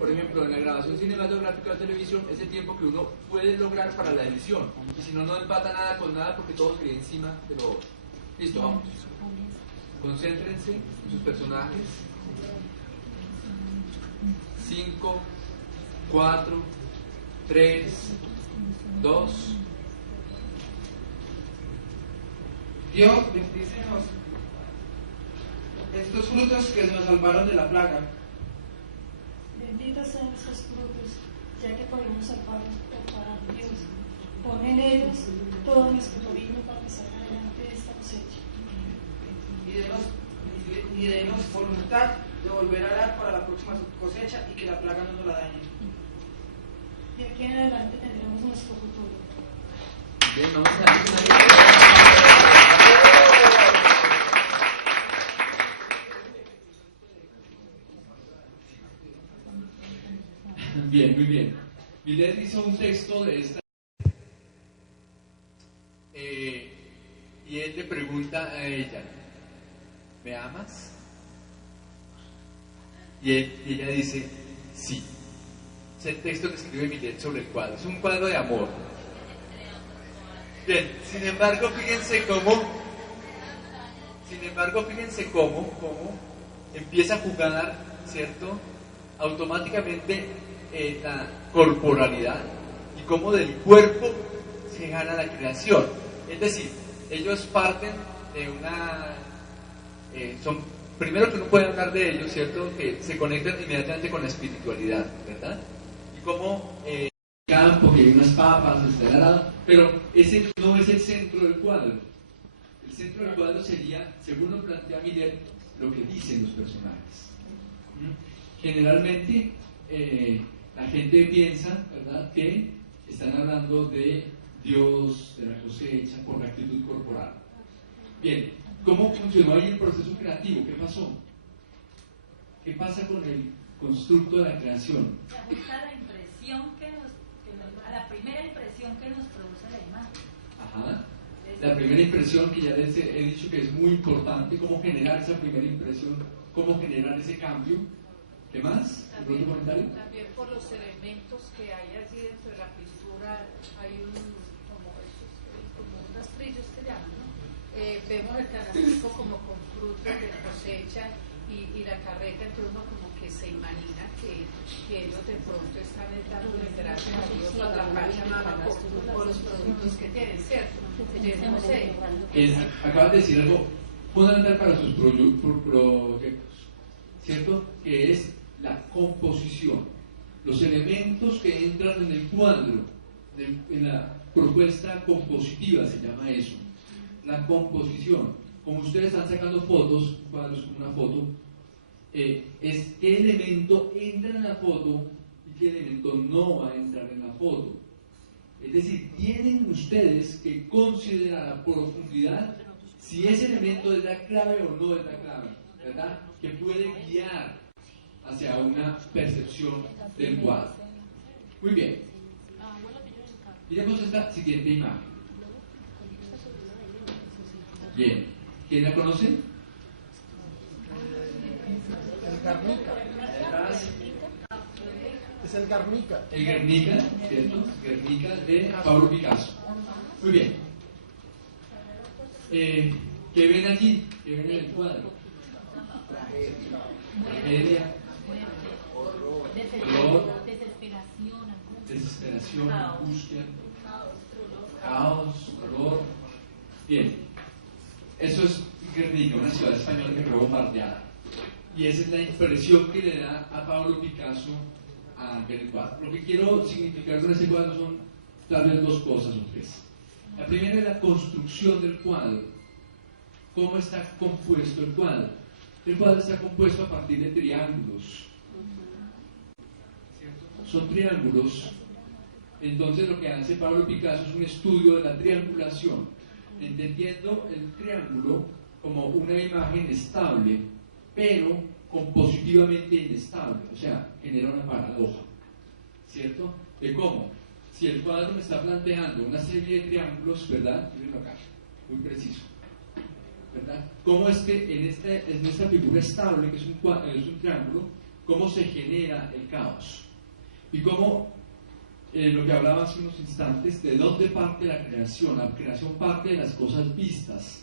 por ejemplo, en la grabación cinematográfica de televisión, es el tiempo que uno puede lograr para la edición. Y si no, no empata nada con nada porque todo sería encima de lo otro. Listo, vamos. Concéntrense en sus personajes. 5, 4, 3, 2. Dios, bendícenos estos frutos que nos salvaron de la plaga. Benditos sean esos frutos, ya que podemos salvarlos por favor de Dios. Pon en ellos todo nuestro cariño para que salga adelante de esta cosecha. Y denos voluntad de volver a dar para la próxima cosecha y que la plaga no nos la dañe. De aquí en adelante tendremos nuestro futuro. Bien, vamos a texto de esta y él le pregunta a ella, ¿me amas? Y ella dice, sí. Es el texto que escribe Millet sobre el cuadro. Es un cuadro de amor. Bien, sin embargo, fíjense cómo empieza a jugar, ¿cierto? Automáticamente la corporalidad y cómo del cuerpo se gana la creación. Es decir, ellos parten de una... son primero que uno puede hablar de ellos, ¿cierto? Que se conectan inmediatamente con la espiritualidad, ¿verdad? Y cómo campo, que hay unas papas, pero ese no es el centro del cuadro. El centro del cuadro sería, según lo plantea Millet, lo que dicen los personajes. Generalmente la gente piensa, ¿verdad?, que están hablando de Dios, de la cosecha, por la actitud corporal. Bien, ¿cómo funcionó ahí el proceso creativo? ¿Qué pasó? ¿Qué pasa con el constructo de la creación? Se ajusta a la impresión a la primera impresión que nos produce la imagen. Ajá. La primera impresión, que ya les he dicho que es muy importante, cómo generar esa primera impresión, cómo generar ese cambio. ¿Qué más? ¿Algún comentario? También por los elementos que hay allí dentro de la pintura, hay como unos trillos que llaman, ¿no? Vemos el canastico como con frutos de cosecha y la carreta, entonces uno como que se imagina que ellos de pronto están dando gracias a Dios a la Pachamama por los productos que tienen, ¿cierto? Yo no sé. Acabas de decir algo fundamental para sus proyectos, ¿cierto? Que es la composición, los elementos que entran en el cuadro, en la propuesta compositiva se llama eso, la composición. Como ustedes están sacando fotos, cuadros como una foto, es qué elemento entra en la foto y qué elemento no va a entrar en la foto. Es decir, tienen ustedes que considerar a profundidad si ese elemento es la clave o no es la clave, ¿verdad? Que puede guiar hacia una percepción del cuadro. Muy bien. Miremos esta siguiente imagen. Bien. ¿Quién la conoce? El Guernica. Es el Guernica. El Guernica, ¿cierto? Guernica de Pablo Picasso. Muy bien. ¿Qué ven allí? ¿Qué ven en el cuadro? Tragedia, dolor, desesperación, angustia, caos, dolor. Bien, eso es Guernica, una ciudad española que fue bombardeada. Y esa es la impresión que le da a Pablo Picasso a aquel cuadro. Lo que quiero significar con ese cuadro son tal vez dos cosas o tres. La primera es la construcción del cuadro. ¿Cómo está compuesto el cuadro? El cuadro está compuesto a partir de triángulos. Son triángulos. Entonces lo que hace Pablo Picasso es un estudio de la triangulación, entendiendo el triángulo como una imagen estable, pero compositivamente inestable, o sea, genera una paradoja, ¿cierto? ¿De cómo? Si el cuadro me está planteando una serie de triángulos, ¿verdad? Mírenlo acá, muy preciso, ¿verdad? ¿Cómo es que en esta figura estable, que es un triángulo, cómo se genera el caos? Y cómo, lo que hablaba hace unos instantes, de dónde parte la creación. La creación parte de las cosas vistas,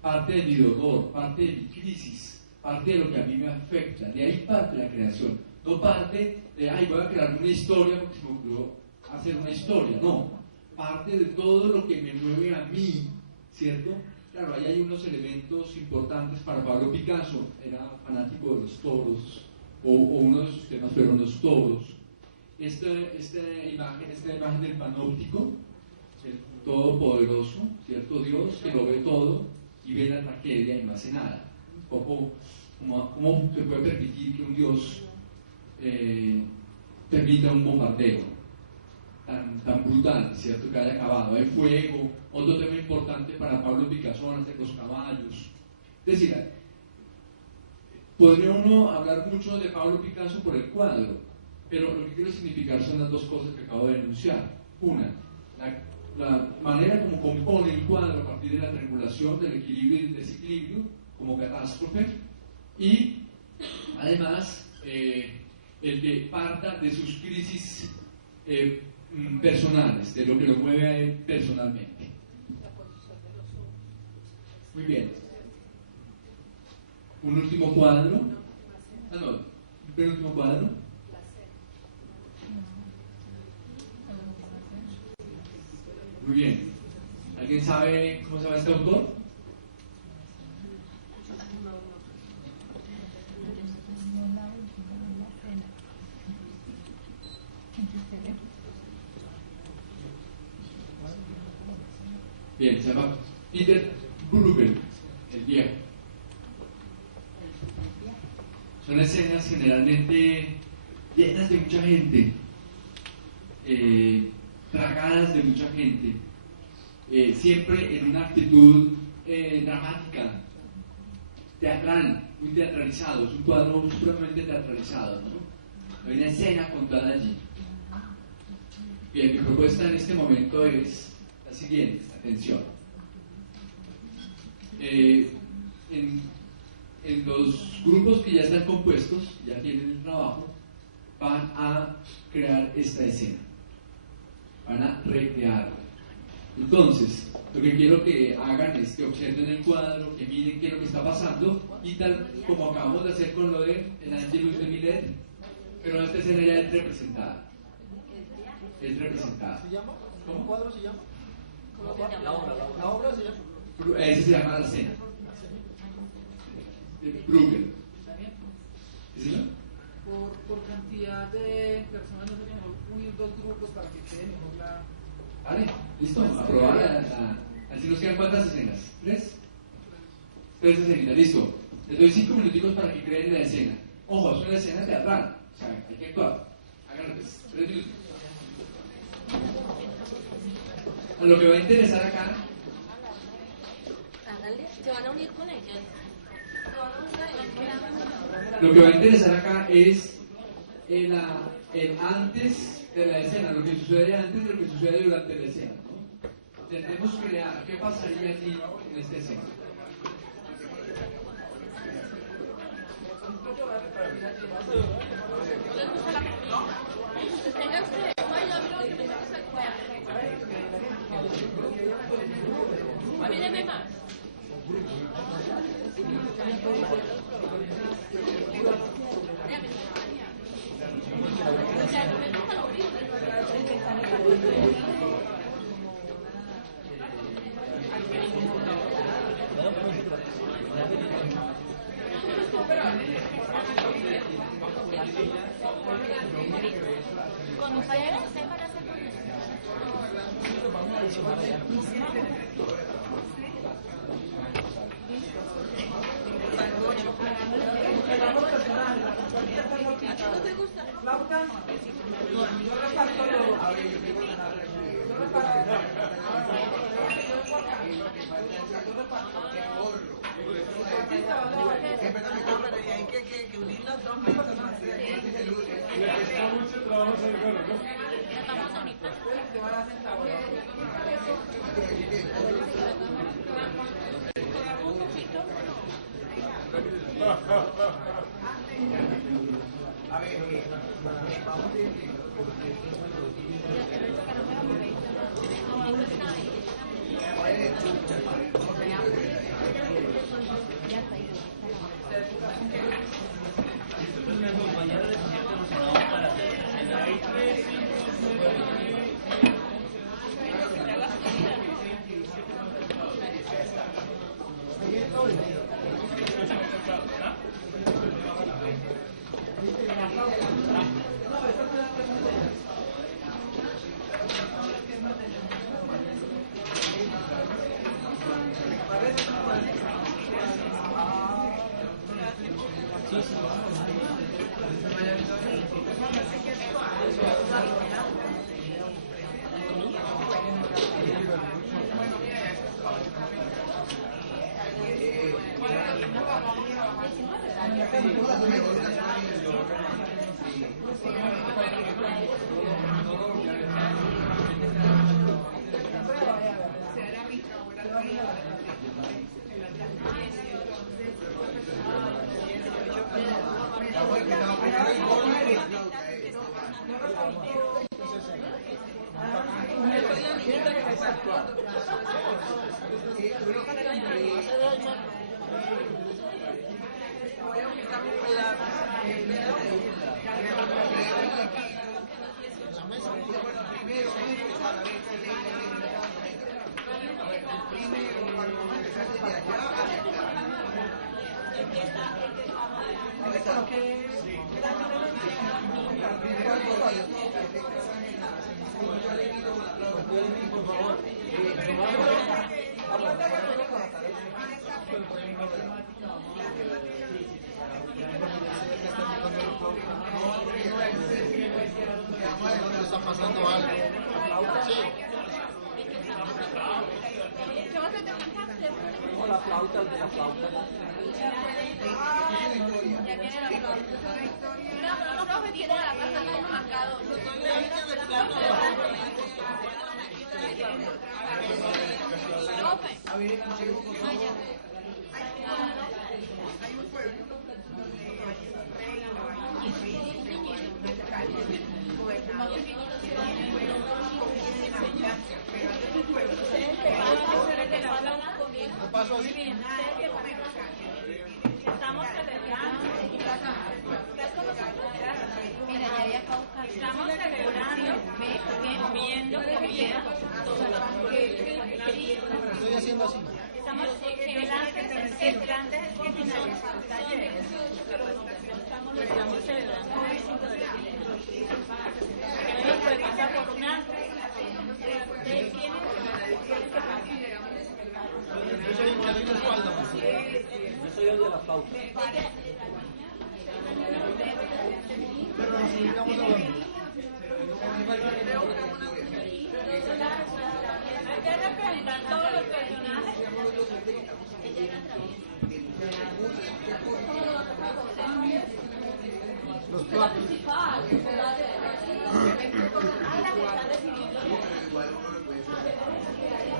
parte de mi dolor, parte de mi crisis, parte de lo que a mí me afecta. De ahí parte la creación. No parte de, voy a crear una historia porque se me ocurrió hacer una historia. No, parte de todo lo que me mueve a mí, ¿cierto? Claro, ahí hay unos elementos importantes para Pablo Picasso. Era fanático de los toros, o uno de sus temas fueron los toros. Esta imagen del panóptico, el todopoderoso, ¿cierto? Dios que lo ve todo y ve la tragedia y no hace nada. Un poco ¿cómo se puede permitir que un Dios permita un bombardeo tan brutal, ¿cierto? Que haya acabado. Hay fuego. Otro tema importante para Pablo Picasso van a ser los caballos. Es decir, podría uno hablar mucho de Pablo Picasso por el cuadro, Pero lo que quiero significar son las dos cosas que acabo de denunciar. Una, la manera como compone el cuadro a partir de la triangulación del equilibrio y del desequilibrio como catástrofe, y además el que parta de sus crisis personales, de lo que lo mueve a él personalmente. Muy bien. Un último cuadro. Un penúltimo cuadro. Muy bien. ¿Alguien sabe cómo se llama este autor? Bien, se llama Peter Bruegel, el viejo. Son escenas generalmente llenas de mucha gente, tragadas de mucha gente, siempre en una actitud dramática, teatral, muy teatralizado. Es un cuadro supremamente teatralizado, ¿no? Hay una escena contada allí. Bien, mi propuesta en este momento es la siguiente, atención. En los grupos que ya están compuestos, ya tienen el trabajo, van a crear esta escena, van a recrearla. Entonces, lo que quiero que hagan es que observen el cuadro, que miren qué es lo que está pasando, y tal como acabamos de hacer con lo de el Angelus de Millet, pero esta escena ya es representada. Es representada. ¿Se llama? ¿Cómo? ¿El cuadro se llama? ¿Cómo se llama? La obra se llama. Ese se llama la escena. Bruegel. ¿Sí, señor? Por cantidad de personas no sería mejor unir dos grupos para que quede mejor la... Vale, listo, aprobada así nos quedan ¿cuántas escenas? ¿Tres? Tres escenas, listo. Les doy 5 minuticos para que creen la escena. Ojo, es una escena teatral, o sea, hay que actuar. Háganlo pues, 3 minutos. A lo que va a interesar acá. Se van a unir con ellos. Lo que va a interesar acá es el antes de la escena, lo que sucede antes de lo que sucede durante la escena, ¿no? Intentemos crear qué pasaría aquí en esta escena. Míreme más. Con ustedes se van a hacer con Hay que unir las dos cosas más. Mucho trabajo hacer el gorro, ¿no? Te van a sentar. A ver, vamos a ir. Está pasando algo. Sí. O la flauta, el de la flauta. Ya tiene la flauta. No, los profes tienen la casa como marcado. Hay un pueblo donde hay Estamos celebrando. Mira, ya había Cauca. Estamos celebrando, viendo, Estoy haciendo así. Estamos antes que finalizar el taller. Estamos celebrando. Queremos preguntar por una. Yo soy el que doy la espalda. Yo soy el de la flauta. Pero nos ubicamos a dónde. Hay que representar todos los personajes. Los platos.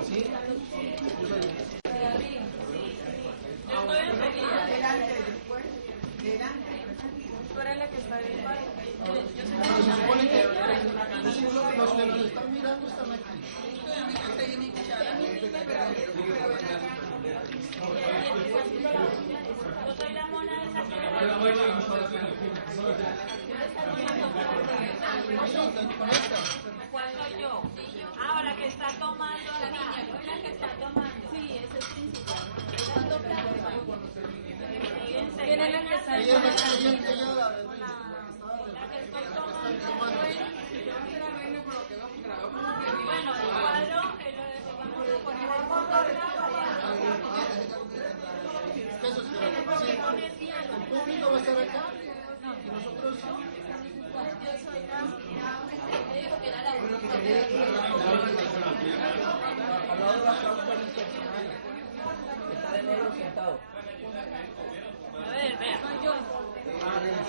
¿Sí? Yo estoy enseguida. delante, después, delante. Tú eres la que está ahí. Pero se supone que los que nos están mirando están aquí. Yo soy la mona de esa ¿Cuál soy yo? Ahora que está tomando la niña, ¿no es la que está tomando? Sí, ese es principal. ¿Quién es la que está tomando? La que estoy tomando. Bueno, el cuadro vamos a poner el fotógrafo. Eso es que el público va a estar acá y nosotros Al lado de la flauta hay un personaje que está de negro sentado. A ver, vea.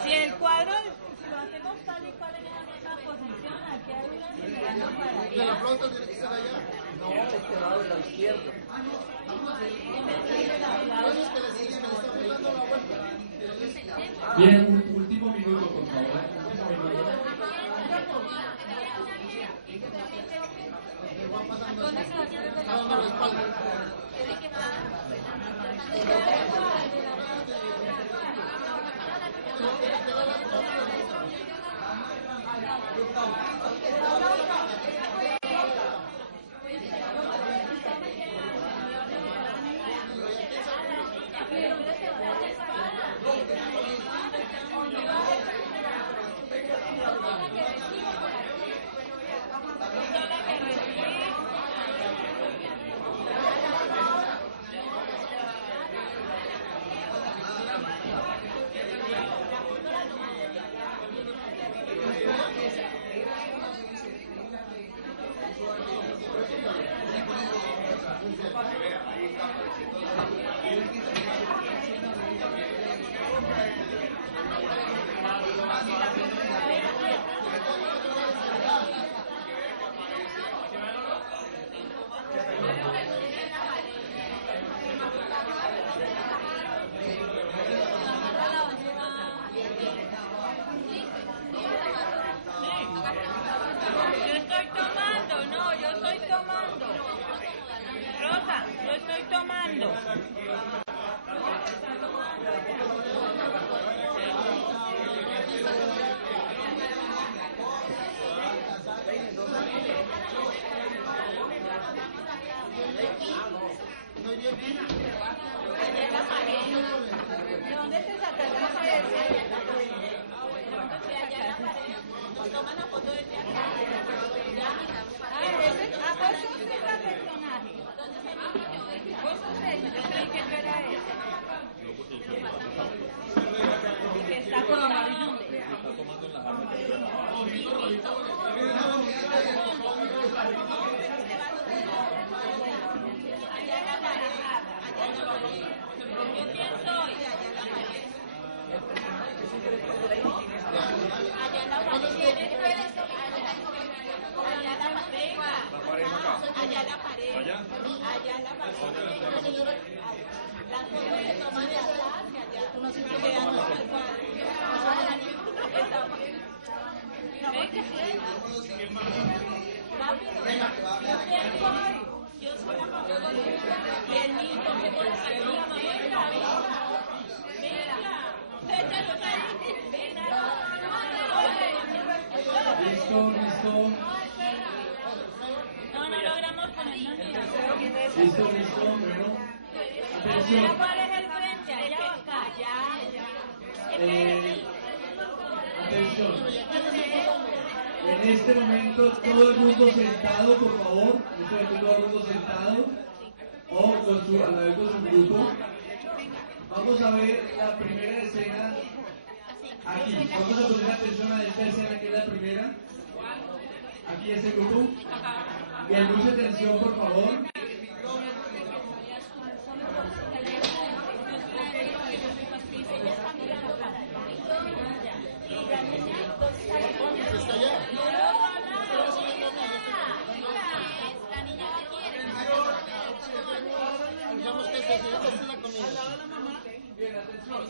Si el cuadro, si lo hacemos tal y cual en esa misma posición, aquí hay una mirando para allá. de la flauta tiene que estar allá. No, este lado de la izquierda. Entonces que les están mirando la vuelta. Bien, un último minuto, por favor. Último minuto. Dando la espalda. Yo estoy tomando, no, yo estoy tomando. estoy tomando. ¿De dónde te sacaste ese? Nos toman la foto desde acá. Vos sos ese personaje. Vos sos ese, yo creí que tú eras ese. Y que está tomando. Allá en la parejada. ¿Yo quién soy? Allá la pareja. Allá la pareja. Las fotos se toman de atrás y allá tú no se quedan los rápido. Yo soy la mamá y el niño que por la salida, venga. Listo. No logramos ponernos bien. Listo, bueno. Atención. ¿Cuál es el frente? Allá o acá. Atención. En este momento todo el mundo sentado, por favor. En este momento todo el mundo sentado. O a la vez con su grupo. Vamos a ver la primera escena. Aquí, vamos a poner atención a esta escena que es la primera. Aquí este grupo. Bien, mucha atención, por favor. Digamos que se hace la comida. Bien, atención.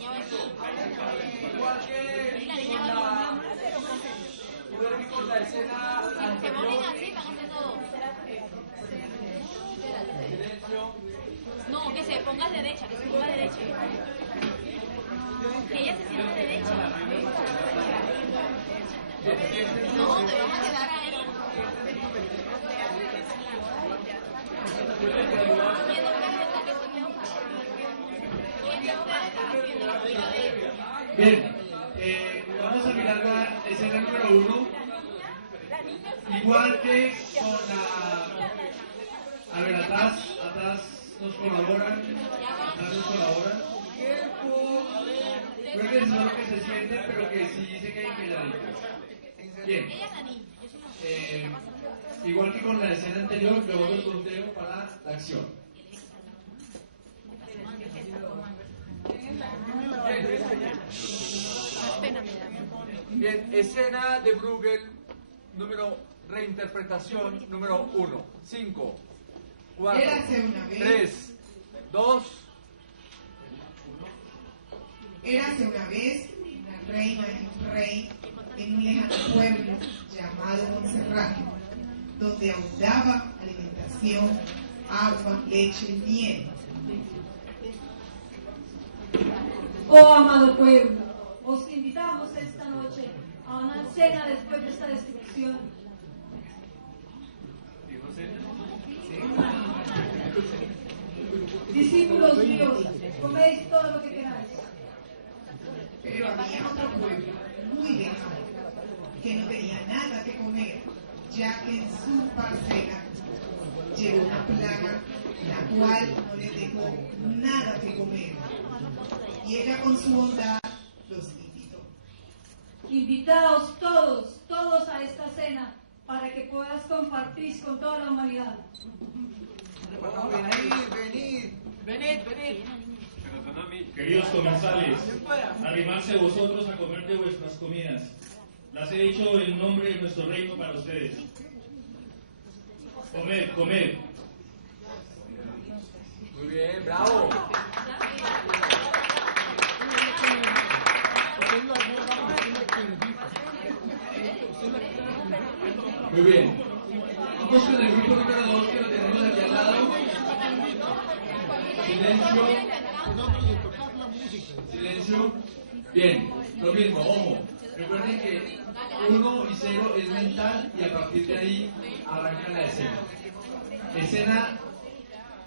Igual que con la escena anterior. Silencio. No, que se ponga derecha, que ella se sienta derecha. No, te vas a quedar ahí. Bien, vamos a mirar la escena número 1. Igual que con la... A ver, atrás nos colaboran. Creo que es solo que se siente, pero que sí se queden quedaditos. Bien. Igual que con la escena anterior, yo hago el conteo para la acción. Bien, escena de Bruegel, reinterpretación número 1. 5, 4, 3, 2. Érase una vez una reina y un rey en un lejano pueblo llamado Montserrat, donde abundaba alimentación, agua, leche y miel. Oh amado pueblo, os invitamos esta noche a una cena después de esta destrucción. Discípulos míos, coméis todo lo que queráis. Pero había otro pueblo muy lejano que no tenía nada que comer, ya que en su parcela llegó una plaga, la cual no le dejó nada que comer. Y ella con su bondad los invitó. Invitaos todos a esta cena para que puedas compartir con toda la humanidad. Venid. Queridos comensales, arrimarse vosotros a comer de vuestras comidas. Las he hecho en nombre de nuestro reino para ustedes. Comed. Muy bien, bravo. Muy bien. Vamos con el grupo número 2 que lo tenemos aquí al lado. Silencio. Silencio. Bien, lo mismo, ojo. Recuerden que 1 y 0 es mental y a partir de ahí arranca la escena. Escena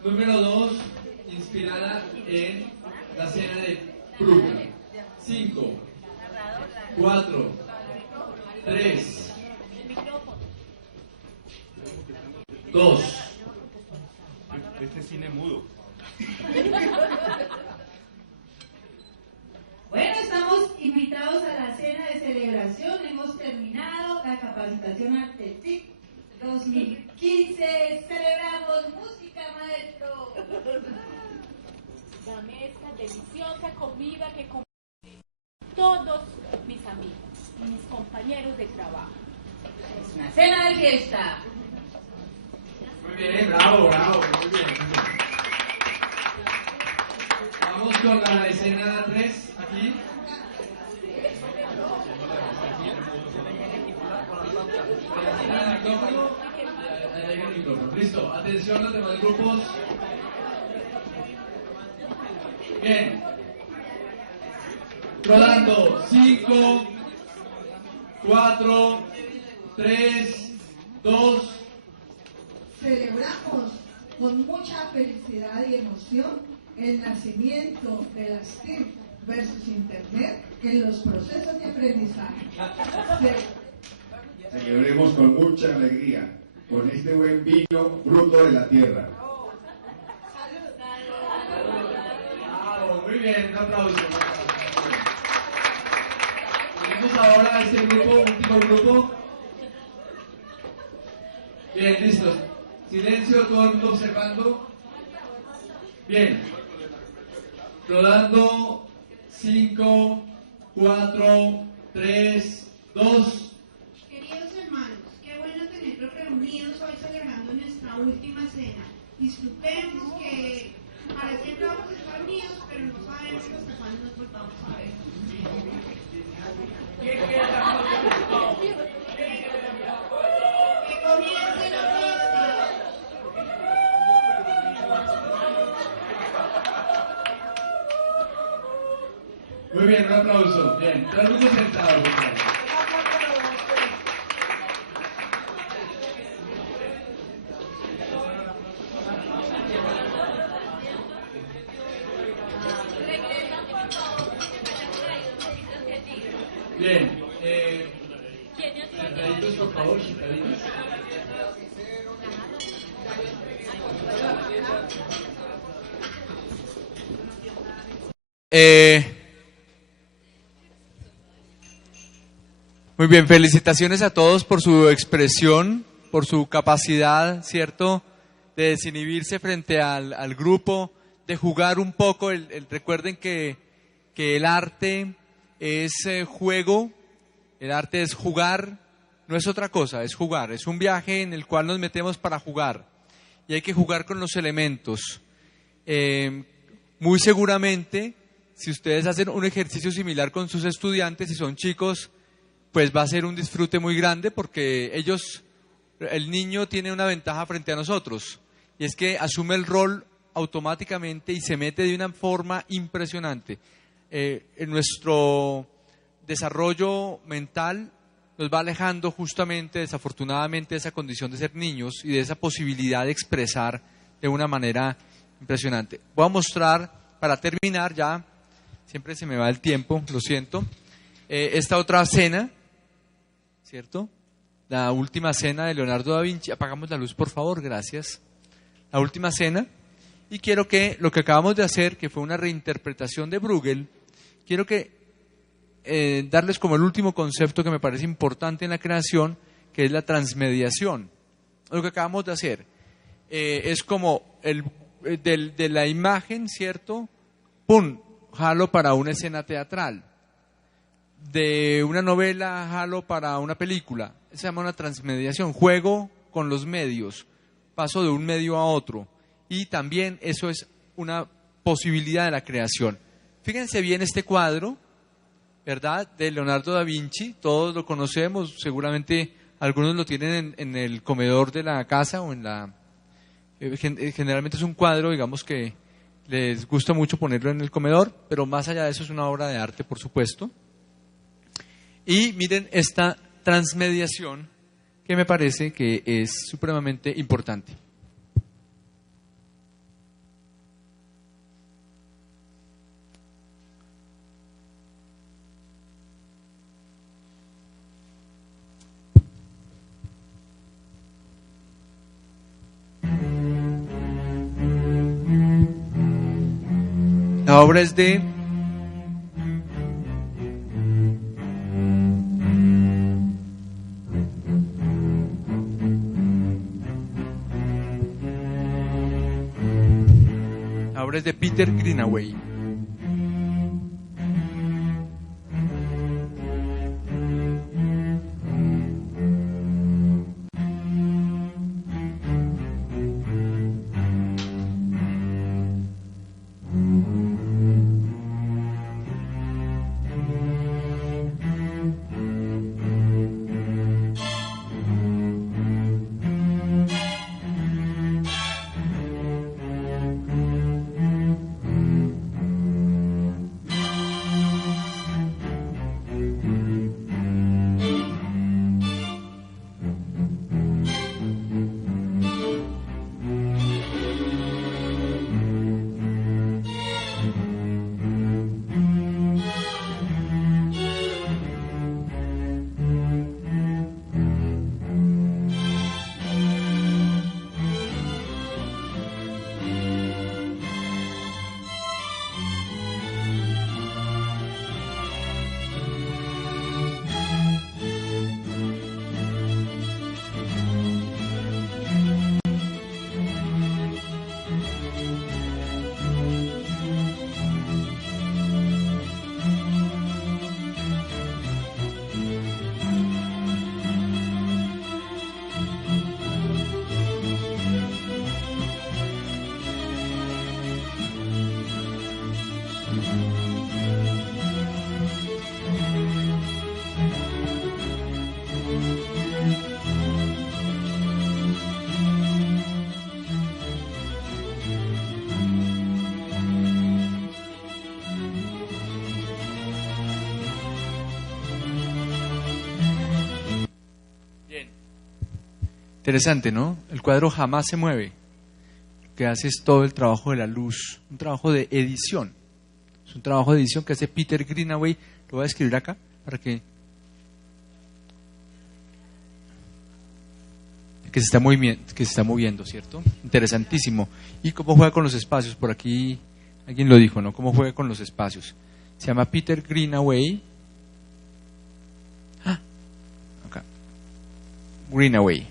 número 2, inspirada en la escena de Bruegel. 5, 4, 3, 2. Este cine mudo. Bueno, estamos invitados a la cena de celebración. Hemos terminado la capacitación Artetic 2015. Celebramos música, maestro. Dame esta deliciosa comida que comparten todos mis amigos y mis compañeros de trabajo. Es una cena de fiesta. Muy bien, bravo, bravo, muy bien. Vamos con la escena 3, aquí. Listo, atención los demás grupos. Bien. Rodando. 5, 4, 3, 2. Celebramos con mucha felicidad y emoción el nacimiento de las TIC versus Internet en los procesos de aprendizaje. Celebremos con mucha alegría con este buen vino fruto de la tierra. Muy bien, un aplauso. Tenemos ahora este grupo, último grupo. Bien, listos. Silencio, todo el mundo observando. Bien. Rodando. 5, 4, 3, 2. Queridos hermanos, qué bueno tenerlos reunidos hoy celebrando nuestra última cena. Disfrutemos que para siempre vamos a estar unidos, pero no sabemos hasta cuándo nos volvamos a ver. Que comience la fiesta. Muy bien, un aplauso. Bien, todo el mundo sentado. Bien, sentaditos, por favor, sentaditos. Muy bien, felicitaciones a todos por su expresión, por su capacidad, ¿cierto?, de desinhibirse frente al grupo, de jugar un poco. Recuerden que el arte es juego, el arte es jugar, no es otra cosa, es jugar, es un viaje en el cual nos metemos para jugar y hay que jugar con los elementos. Muy seguramente, si ustedes hacen un ejercicio similar con sus estudiantes y son chicos, pues va a ser un disfrute muy grande porque el niño tiene una ventaja frente a nosotros y es que asume el rol automáticamente y se mete de una forma impresionante. En nuestro desarrollo mental nos va alejando justamente, desafortunadamente, de esa condición de ser niños y de esa posibilidad de expresar de una manera impresionante. Voy a mostrar, para terminar ya, siempre se me va el tiempo, lo siento, esta otra cena, ¿cierto? La última cena de Leonardo da Vinci. Apagamos la luz, por favor, gracias. La última cena. Y quiero que lo que acabamos de hacer, que fue una reinterpretación de Bruegel, quiero que darles como el último concepto que me parece importante en la creación, que es la transmediación. Lo que acabamos de hacer es como de la imagen, ¿cierto? ¡Pum! Jalo para una escena teatral. De una novela jalo para una película. Se llama una transmediación. Juego con los medios. Paso de un medio a otro. Y también eso es una posibilidad de la creación. Fíjense bien este cuadro, ¿verdad?, de Leonardo da Vinci. Todos lo conocemos, seguramente algunos lo tienen en el comedor de la casa o en la... generalmente es un cuadro, digamos, que les gusta mucho ponerlo en el comedor, pero más allá de eso es una obra de arte, por supuesto. Y miren esta transmediación que me parece que es supremamente importante. La obra es de Peter Greenaway. Interesante, ¿no? El cuadro jamás se mueve. Lo que hace es todo el trabajo de la luz, un trabajo de edición. Es un trabajo de edición que hace Peter Greenaway. Lo voy a escribir acá para que se está moviendo, ¿cierto? Interesantísimo. Y cómo juega con los espacios, por aquí alguien lo dijo, ¿no? Cómo juega con los espacios. Se llama Peter Greenaway. Acá. Greenaway.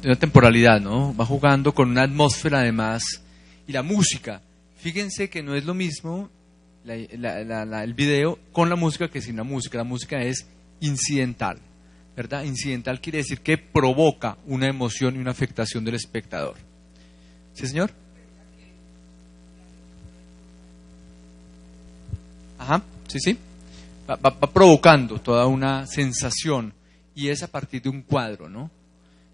De una temporalidad, ¿no? Va jugando con una atmósfera además. Y la música. Fíjense que no es lo mismo el video con la música que sin la música. La música es incidental, ¿verdad? Incidental quiere decir que provoca una emoción y una afectación del espectador. ¿Sí, señor? Ajá, sí. Va provocando toda una sensación y es a partir de un cuadro, ¿no?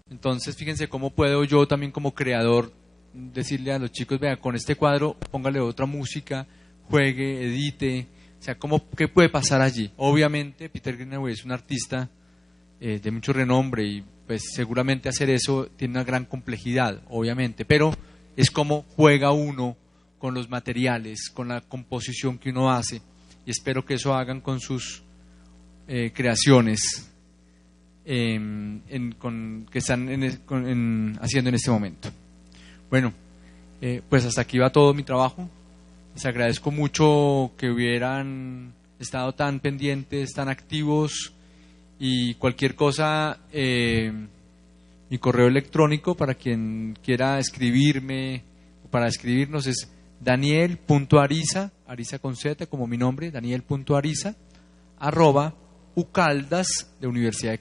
Entonces, fíjense cómo puedo yo también como creador decirle a los chicos, vea, con este cuadro póngale otra música, juegue, edite, o sea, ¿qué puede pasar allí? Obviamente, Peter Greenaway es un artista de mucho renombre y pues seguramente hacer eso tiene una gran complejidad, obviamente, pero es como juega uno con los materiales, con la composición que uno hace y espero que eso hagan con sus creaciones que están haciendo en este momento. Bueno, pues hasta aquí va todo mi trabajo. Les agradezco mucho que hubieran estado tan pendientes, tan activos y cualquier cosa, mi correo electrónico para quien quiera escribirme o para escribirnos es daniel.ariza, ariza con z como mi nombre, daniel.ariza @ucaldas de Universidad de